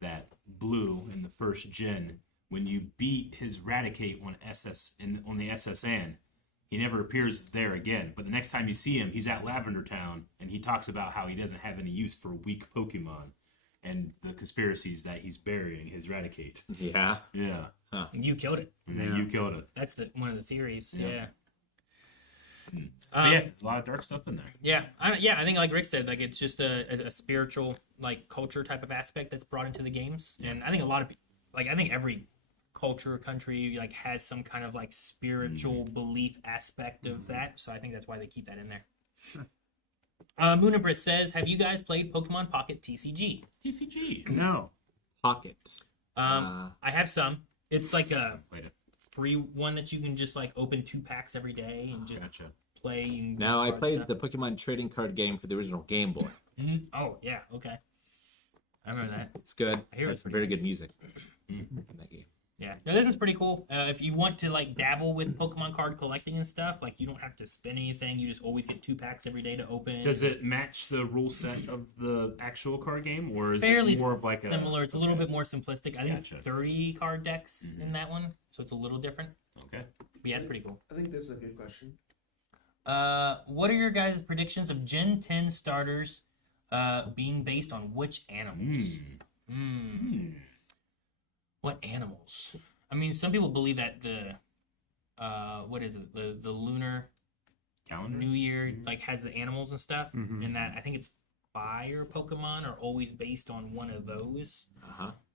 that Blue in the first gen, when you beat his Raticate on on the SSN, he never appears there again. But the next time you see him, he's at Lavender Town, and he talks about how he doesn't have any use for weak Pokemon, and the conspiracies that he's burying his Raticate. Yeah. Yeah, You killed it. and then Yeah. you killed it. That's one of the theories. Yeah. Yeah. But yeah, a lot of dark stuff in there. Yeah, I think like Rick said, like it's just a spiritual like culture type of aspect that's brought into the games, and I think a lot of like I think every culture country like has some kind of like spiritual belief aspect of that, so I think that's why they keep that in there. Moon and Brit says, have you guys played Pokemon Pocket TCG? TCG. No. Pocket. I have some. It's like a Played it. free one that you can just like open 2 packs every day and just Gotcha. play. And Now, I card played stuff. the Pokemon trading card game for the original Game Boy. Mhm. Oh yeah, okay. I remember that. It's good. I hear It's it's very good music in that game. Yeah, no, this one's pretty cool. If you want to like dabble with Pokemon card collecting and stuff, like you don't have to spend anything. You just always get 2 packs every day to open. Does it match the rule set of the actual card game, or is fairly it more of like similar? It's a little bit more simplistic. I think Gotcha. it's 30 card decks in that one, so it's a little different. Okay. But yeah, it's pretty cool. I think this is a good question. What are your guys' predictions of Gen 10 starters being based on which animals? What animals? I mean, some people believe that the what is it? The lunar Calendar. New Year like has the animals and stuff, and that I think it's fire Pokemon are always based on one of those.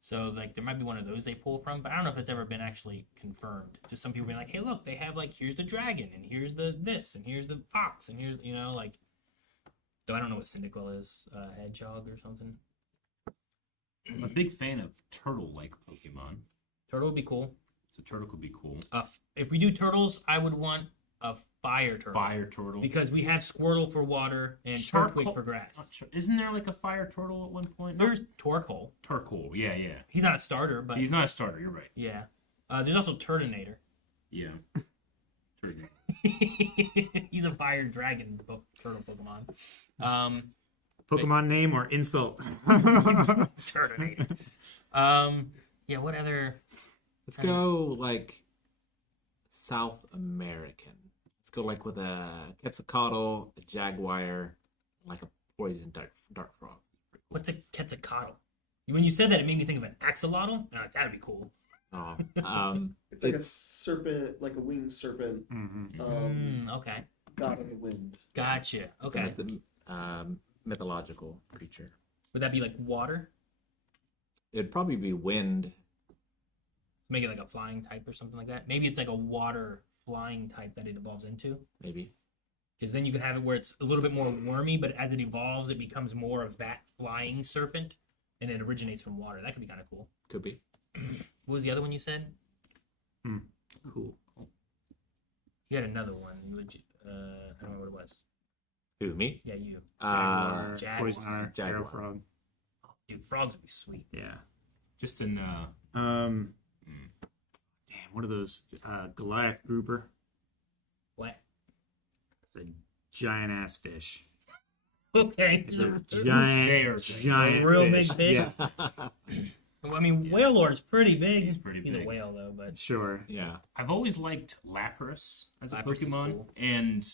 So like there might be one of those they pull from, but I don't know if it's ever been actually confirmed. Just some people being like, hey, look, they have like here's the dragon, and here's the this, and here's the fox, and here's like. Though I don't know what Cyndaquil is, hedgehog or something. I'm a big fan of turtle-like Pokemon. Turtle would be cool. So turtle could be cool. If we do turtles, I would want a fire turtle. Fire turtle. Because we have Squirtle for water and Turtwig for grass. Isn't there like a fire turtle at one point? There's Torkoal. Turtle. Yeah. He's not a starter, but He's not a starter. You're right. yeah. There's also Turtonator. Yeah. Turtle. He's a fire dragon turtle Pokemon. Pokemon name or insult? Turtonator. Yeah, what other... Let's go, like, South American. Let's go, like, with a Quetzalcoatl, a Jaguar, like a poison dart frog. What's a Quetzalcoatl? When you said that, it made me think of an axolotl. That'd be cool. Oh, It's like a serpent, like a winged serpent. Okay. God of the wind. Gotcha. Okay. mythological creature. Would that be like water? It'd probably be wind. Make it like a flying type or something like that. Maybe it's like a water flying type that it evolves into. Maybe. Because then you could have it where it's a little bit more wormy, but as it evolves, it becomes more of that flying serpent. and it originates from water. That could be kind of cool. Could be. What was the other one you said? Cool. You had another one. I don't know what it was. Who, me? Yeah, you. Jaguar, Jaguar. poison, Jaguar. arrow frog. Dude, frogs would be sweet. Yeah. Just in Damn, what are those? Goliath grouper. What? It's a giant ass fish. Okay. It's a Bear. giant A real fish. big fish? Yeah, Well, I mean, Whale Lord's pretty big. He's pretty He's a big. whale, though, but sure. Yeah. I've always liked Lapras as a Lapras is Pokemon, cool. and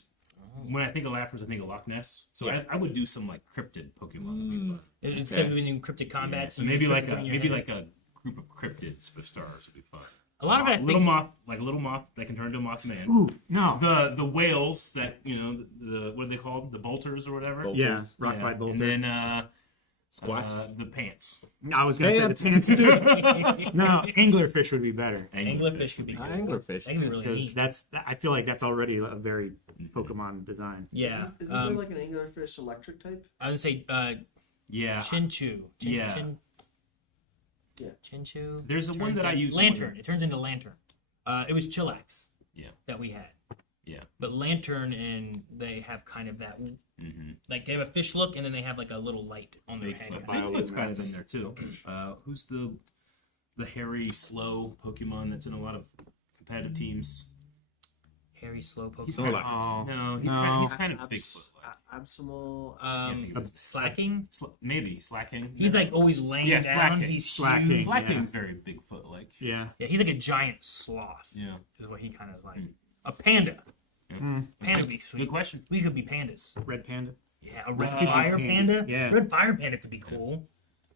when I think of Lapras, I think of Loch Ness. So I would do some like cryptid Pokemon. Would be fun. it's Okay. going to be new cryptic Yeah, combats. so and maybe like cryptic a on your head. like a group of cryptids for stars would be fun. A lot of it, I little think, moth, like a little moth that can turn into a Mothman. Ooh, no. The whales that the what are they called? The bolters or whatever. Bolters. Yeah, rock slide bolter. And then Squatch. the pants. I was gonna say the pants too. No, anglerfish would be better anglerfish could be cool. Anglerfish. That could be really because neat. I feel like that's already a very Pokemon design. Yeah. Isn't there like an anglerfish electric type? I would say Yeah. Chinchu. Yeah. Yeah. Chinchu. There's a one that I use. Lantern. It turns into Lantern. It was Chillax. Yeah. That we had. Yeah. But Lantern and they have kind of that, Mm-hmm. like they have a fish look and then they have like a little light on their head. I think it's kind of in there too. Who's the hairy, slow Pokemon that's in a lot of competitive teams? Hairy, slow He's Pokemon. kind of, Oh, no, no. he's kind of Bigfoot. Absol. Slacking. Maybe slacking. He's like always laying Yeah, down. slacking. He's Slacking. huge. Slacking's very Bigfoot like. yeah. Yeah, he's like a giant sloth. Yeah. Is what he kind of is like. A panda. Mm. Panda would be sweet. Good question. We could be pandas. Red panda. Yeah, a red Wow. fire panda. Yeah. Red fire panda could be cool.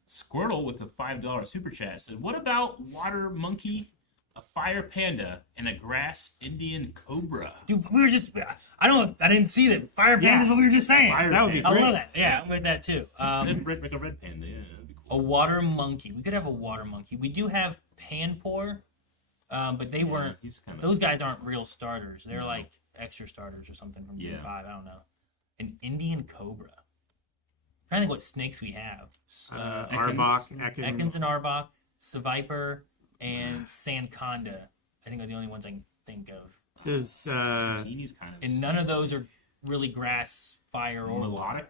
Squirtle with a $5 super chat said, "What about water monkey, a fire panda, and a grass Indian cobra?" Dude, we were just. I didn't see that. Fire panda is what we were just saying. Fire That would be panda. I great. love that. Yeah, I'm with that too. Like a red panda. Yeah, that'd be cool. A water monkey. We could have a water monkey. We do have Panpour, but they weren't. He's kind of. Those guys aren't real starters. They're like extra starters or something from Gen Yeah. 5. I don't know. An Indian cobra. I'm trying to think what snakes we have. Arbok, Ekans and Arbok, Seviper, and Sanconda. I think are the only ones I can think of. Does He's kind of. And none of those are really grass, fire, or melodic.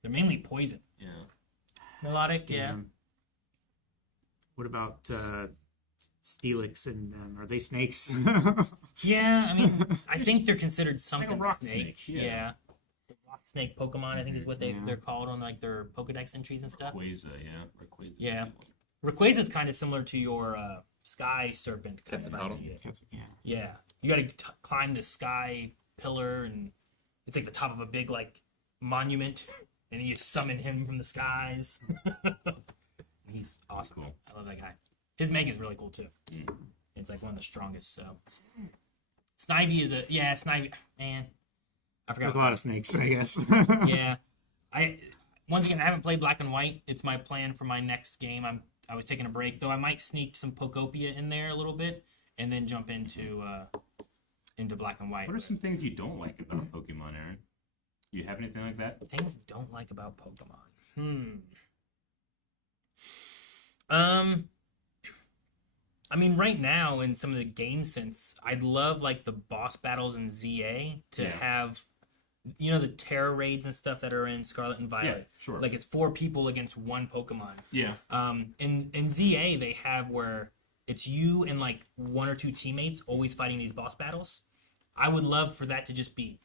They're mainly poison. Yeah. Melodic, yeah. what about Steelix and are they snakes? Yeah, I mean, I think they're considered something rock snake. snake, yeah. The rock snake Pokemon, I think is what they're called on like their Pokedex entries and stuff. Rayquaza, yeah. Rayquaza. Yeah. Rayquaza's kind of similar to your sky serpent. Kind of Quetzalcoatl. idea. yeah. Yeah. You got to climb the sky pillar, and it's like the top of a big like monument, and you summon him from the skies. He's awesome. Cool. I love that guy. His Meg is really cool too. It's like one of the strongest. So Snivy is Snivy. Man, I forgot. There's a lot of snakes, I guess. Yeah, once again I haven't played Black and White. It's my plan for my next game. I was taking a break though. I might sneak some Pokopia in there a little bit, and then jump into Black and White. What are some things you don't like about Pokemon, Aaron? Do you have anything like that? Things I don't like about Pokemon? I mean, right now in some of the game sense, I'd love like the boss battles in ZA to have, the terror raids and stuff that are in Scarlet and Violet. Yeah, sure. Like it's 4 people against 1 Pokemon. Yeah. In ZA they have where it's you and like 1 or 2 teammates always fighting these boss battles. I would love for that to just be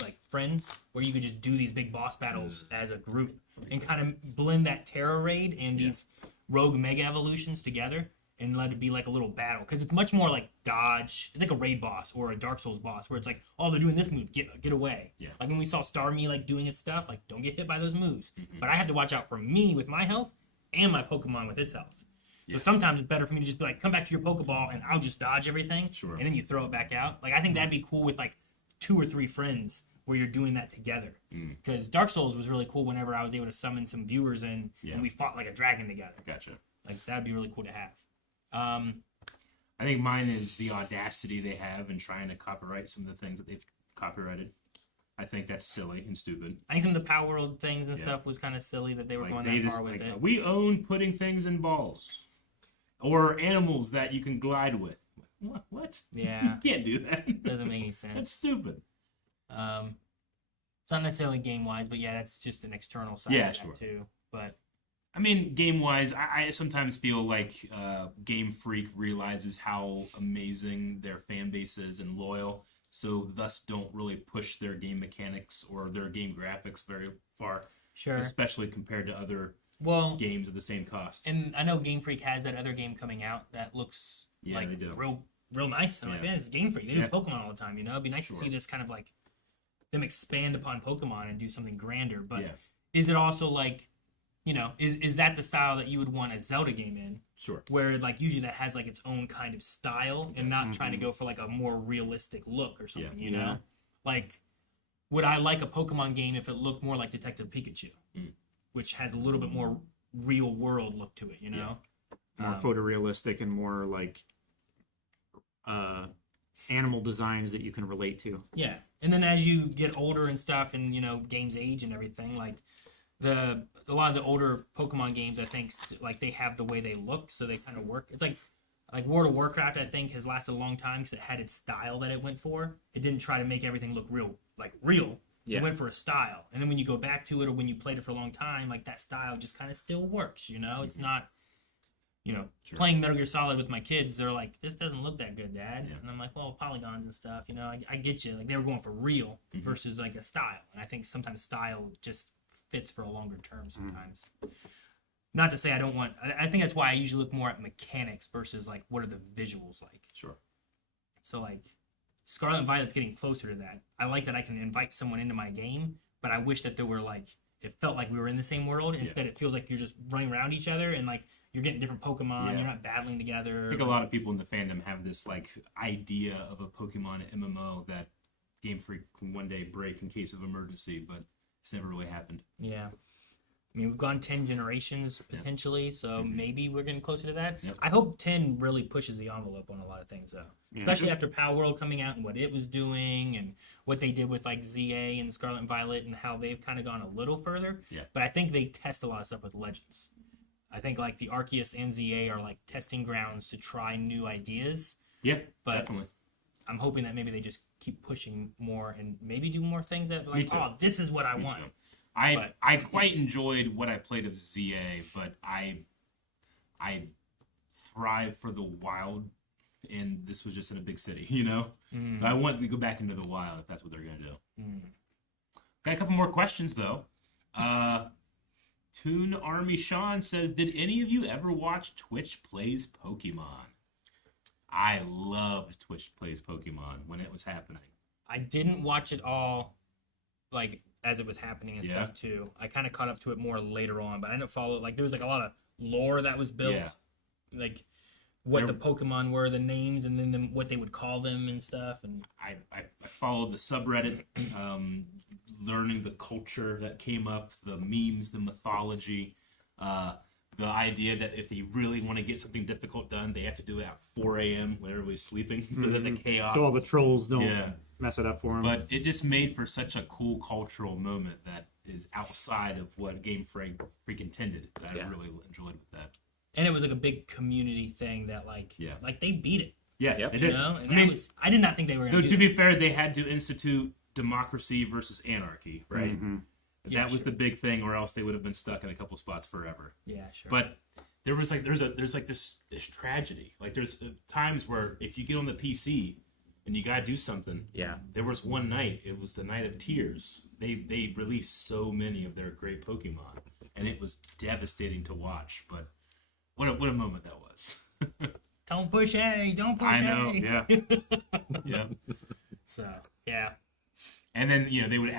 like friends, where you could just do these big boss battles as a group and kind of blend that terror raid and these rogue mega evolutions together and let it be like a little battle, because it's much more like dodge. It's like a raid boss or a Dark Souls boss where it's like, oh, they're doing this move, get away. Yeah. Like when we saw Starmie like doing its stuff, like don't get hit by those moves. But I have to watch out for me with my health and my Pokemon with its health. So sometimes it's better for me to just be like, come back to your Pokeball and I'll just dodge everything. Sure. And then you throw it back out. Like I think that'd be cool with like 2 or 3 friends where you're doing that together. Because Dark Souls was really cool whenever I was able to summon some viewers in and we fought like a dragon together. Gotcha. Like that'd be really cool to have. I think mine is the audacity they have in trying to copyright some of the things that they've copyrighted. I think that's silly and stupid. I think some of the Power World things and Yeah. stuff was kind of silly that they were Like, going they that just far with like, it. we own putting things in balls, or animals that you can glide with. What? Yeah. You can't do that. Doesn't make any That's sense. stupid. It's not necessarily game wise, but yeah, that's just an external side Yeah, of that sure. too. But I mean, game-wise, I sometimes feel like Game Freak realizes how amazing their fan base is and loyal, so thus don't really push their game mechanics or their game graphics very far, sure. especially compared to other Well, games of the same cost. and I know Game Freak has that other game coming out that looks Yeah, like they do. real nice. And I'm like, Yeah. man, it's Game Freak. They do Yeah. Pokemon all the time, you know? It'd be nice Sure. to see this kind of like them expand upon Pokemon and do something grander. But Yeah. is it also like, you know, is that the style that you would want a Zelda game in? Sure. Where like usually that has like its own kind of style and not trying to go for like a more realistic look or something, you know? Yeah. Like, would I like a Pokemon game if it looked more like Detective Pikachu, which has a little bit more real world look to it, you know? More photorealistic and more like animal designs that you can relate to. Yeah, and then as you get older and stuff, and you know games age and everything, like a lot of the older Pokemon games, I think like they have the way they look, so they kind of work. It's like World of Warcraft, I think, has lasted a long time because it had its style that it went for. It didn't try to make everything look real. Yeah. It went for a style, and then when you go back to it or when you played it for a long time, like that style just kind of still works. You know, it's not. You know, playing Metal Gear Solid with my kids, they're like, "This doesn't look that good, Dad." Yeah. And I'm like, "Well, polygons and stuff, you know, I get you." Like they were going for real versus like a style, and I think sometimes style just fits for a longer term sometimes. Not to say I don't want. I think that's why I usually look more at mechanics versus like what are the visuals like. Sure. So like, Scarlet and Violet's getting closer to that. I like that I can invite someone into my game, but I wish that there were like it felt like we were in the same world. Instead, it feels like you're just running around each other and like. You're getting different Pokemon. Yeah. You're not battling together. I think a lot of people in the fandom have this like idea of a Pokemon MMO that Game Freak can one day break in case of emergency, but it's never really happened. Yeah. I mean, we've gone 10 generations potentially, so maybe we're getting closer to that. Yep. I hope 10 really pushes the envelope on a lot of things, though. Yeah. Especially after Power World coming out and what it was doing and what they did with like ZA and Scarlet and Violet and how they've kind of gone a little further. Yeah. But I think they test a lot of stuff with Legends. I think like the Arceus and ZA are like testing grounds to try new ideas. Yeah, But- definitely. I'm hoping that maybe they just keep pushing more and maybe do more things that like, too. oh, this is what I Me want. too. But- I quite enjoyed what I played of ZA, but I thrive for the wild, and this was just in a big city, you know. So I want to go back into the wild if that's what they're gonna do. Got a couple more questions though. Toon Army Sean says, "Did any of you ever watch Twitch Plays Pokemon?" I loved Twitch Plays Pokemon when it was happening. I didn't watch it all, like as it was happening and Yeah. stuff too. I kind of caught up to it more later on, but I didn't follow it. Like there was like a lot of lore that was built, Yeah. like what There- the Pokemon were, the names, and then what they would call them and stuff. And I followed the subreddit, learning the culture that came up, the memes, the mythology, the idea that if they really want to get something difficult done, they have to do it at 4 a.m. when everybody's sleeping, so that the chaos. So all the trolls don't Yeah. mess it up for them. But it just made for such a cool cultural moment that is outside of what Game Freak intended. That I really enjoyed with that. and it was like a big community thing that like they beat it, Yeah, Yep. they you did. know. And I mean, I did not think they were though, going to to do be that. fair, they had to institute democracy versus anarchy, right? Yeah, That was sure. the big thing, or else they would have been stuck in a couple spots forever. Yeah, sure. But there's this tragedy. Like there's times where if you get on the PC and you gotta do something. Yeah. There was one night. It was the Night of Tears. They released so many of their great Pokemon, and it was devastating to watch. But what a moment that was. don't push A, don't push I know. A. Yeah. Yeah. So yeah, And then they would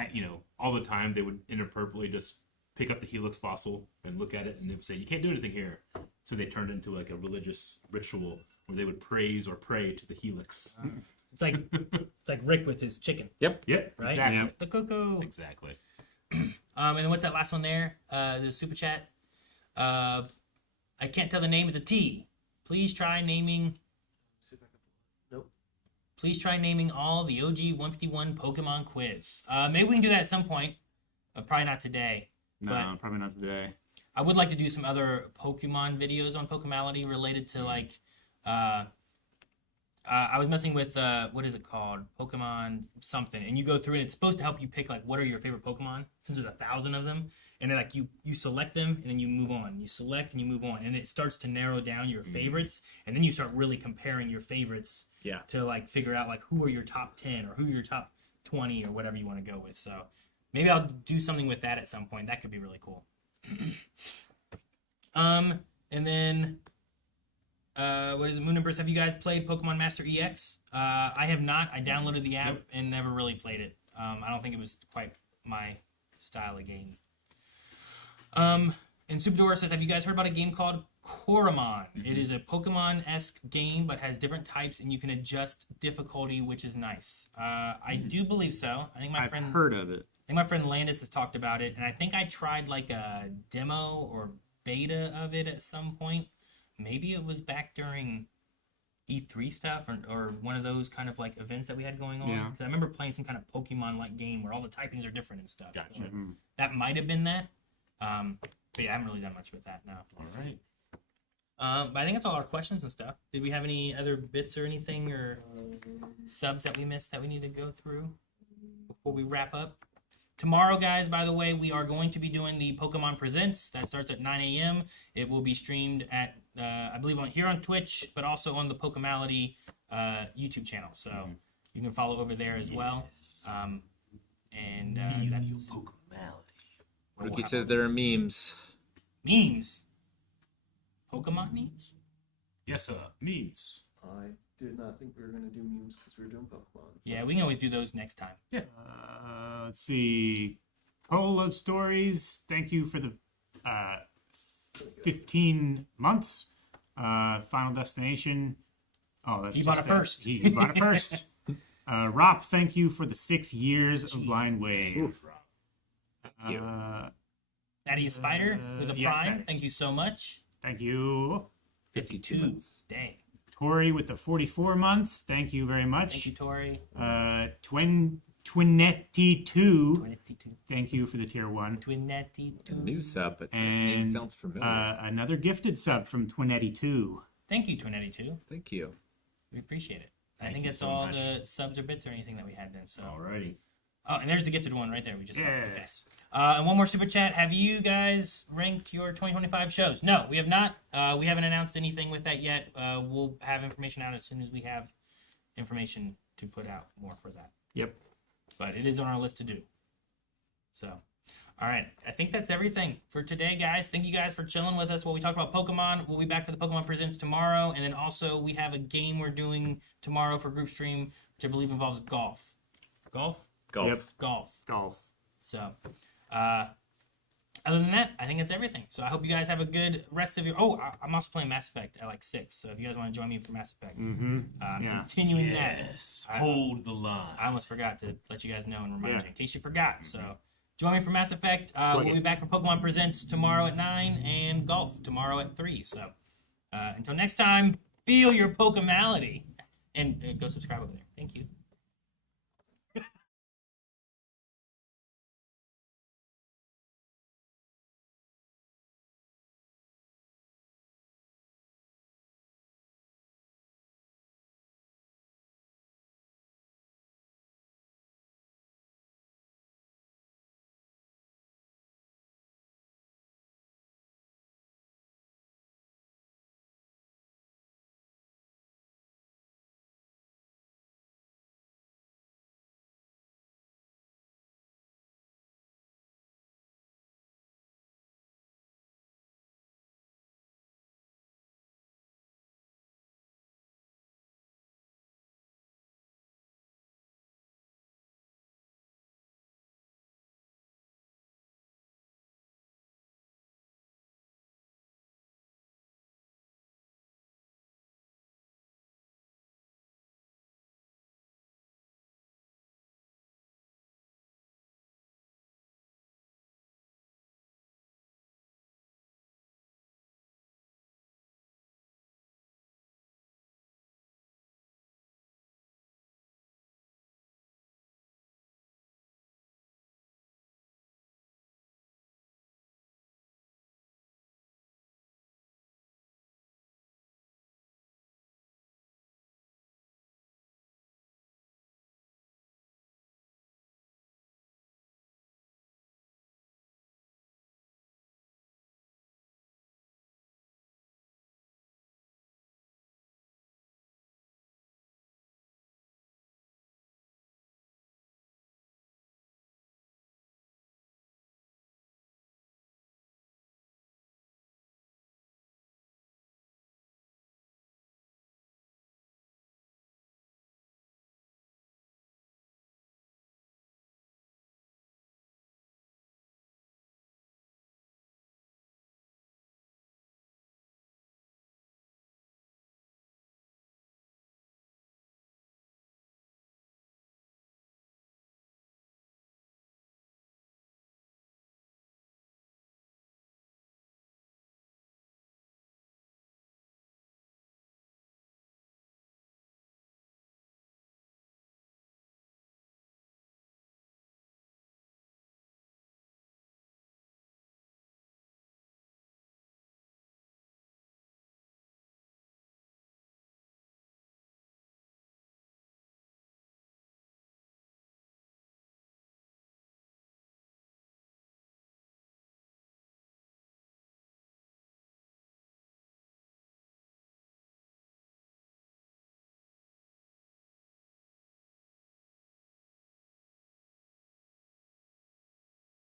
all the time they would inappropriately just pick up the Helix fossil and look at it, and they would say, "You can't do anything here." So they turned into like a religious ritual where they would praise or pray to the Helix. it's like Rick with his chicken, Yep. Yep. right? Exactly. Yep. The cuckoo. Exactly. And then what's that last one there? The super chat. I can't tell the name. It's a T. Please try naming. Nope. Please try naming all the OG 151 Pokemon quiz. Maybe we can do that at some point. Probably not today. No, But probably not today. I would like to do some other Pokemon videos on Pokemality related to like. I was messing with what is it called? Pokemon something, and you go through it. It's supposed to help you pick like what are your favorite Pokemon, since there's 1,000 of them, and then like you select them and then you move on. You select and you move on, and it starts to narrow down your favorites, and then you start really comparing your favorites. Yeah. To like figure out like who are your top 10 or who are your top 20 or whatever you want to go with. So maybe I'll do something with that at some point. That could be really cool. And then. What is it, Moon Empress? Have you guys played Pokemon Master EX? I have not. I downloaded the app and never really played it. I don't think it was quite my style of game. And Superdora says, have you guys heard about a game called Coromon? It is a Pokemon-esque game, but has different types, and you can adjust difficulty, which is nice. I do believe so. I think I've heard of it. I think my friend Landis has talked about it, and I think I tried like a demo or beta of it at some point. Maybe it was back during E3 stuff or one of those kind of like events that we had going on. Yeah. 'Cause I remember playing some kind of Pokemon-like game where all the typings are different and stuff. Gotcha. So that might have been that. But yeah, I haven't really done much with that now. All right. But I think that's all our questions and stuff. Did we have any other bits or anything or subs that we missed that we need to go through before we wrap up? Tomorrow, guys, by the way, we are going to be doing the Pokemon Presents. That starts at 9 a.m. It will be streamed at, I believe, here on Twitch, but also on the Pokemality YouTube channel. So you can follow over there as well. And that's Rookie says there are memes. memes. Pokemon memes? Yes, sir. Memes. I did not think we were going to do memes because we were doing Pokemon. Yeah, we can always do those next time. Let's see. Cole of Stories, thank you for the 15 months. Final Destination. Oh, that's He bought just it first. He bought it first. Rop, thank you for the 6 years of Blind Wave. Daddy a Spider with a yeah, Prime. thanks. Thank you so much. Thank you. 52. Dang. Tori with the 44 months. Thank you very Thank much. you, Tori. Twinetti2. 22. Thank you for the tier 1. Twinetti2. New sub, but the And name sounds familiar. another gifted sub from Twinetti2. Thank you, Twinetti2. Thank you. We appreciate it. I Thank think you that's so all much. the subs or bits or anything that we had then. So. Alrighty. Oh, and there's the gifted one right there. We just saw. Okay. Yes. And one more super chat. Have you guys ranked your 2025 shows? No, we have not. We haven't announced anything with that yet. We'll have information out as soon as we have information to put out more for that. Yep. But it is on our list to do. So, all right. I think that's everything for today, guys. Thank you guys for chilling with us while we talk about Pokemon. We'll be back for the Pokemon Presents tomorrow. And then also we have a game we're doing tomorrow for group stream, which I believe involves golf. Golf? Golf. Yep. Golf. Golf. So, other than that, I think that's everything. So I hope you guys have a good rest of your... Oh, I'm also playing Mass Effect at like 6. So if you guys want to join me for Mass Effect, Yeah. continuing Yes. that. Hold the line. I almost forgot to let you guys know and remind Yeah. you in case you forgot. So join me for Mass Effect. We'll be back for Pokemon Presents tomorrow at 9 and golf tomorrow at 3. So until next time, feel your Pokemality. And go subscribe over there. Thank you.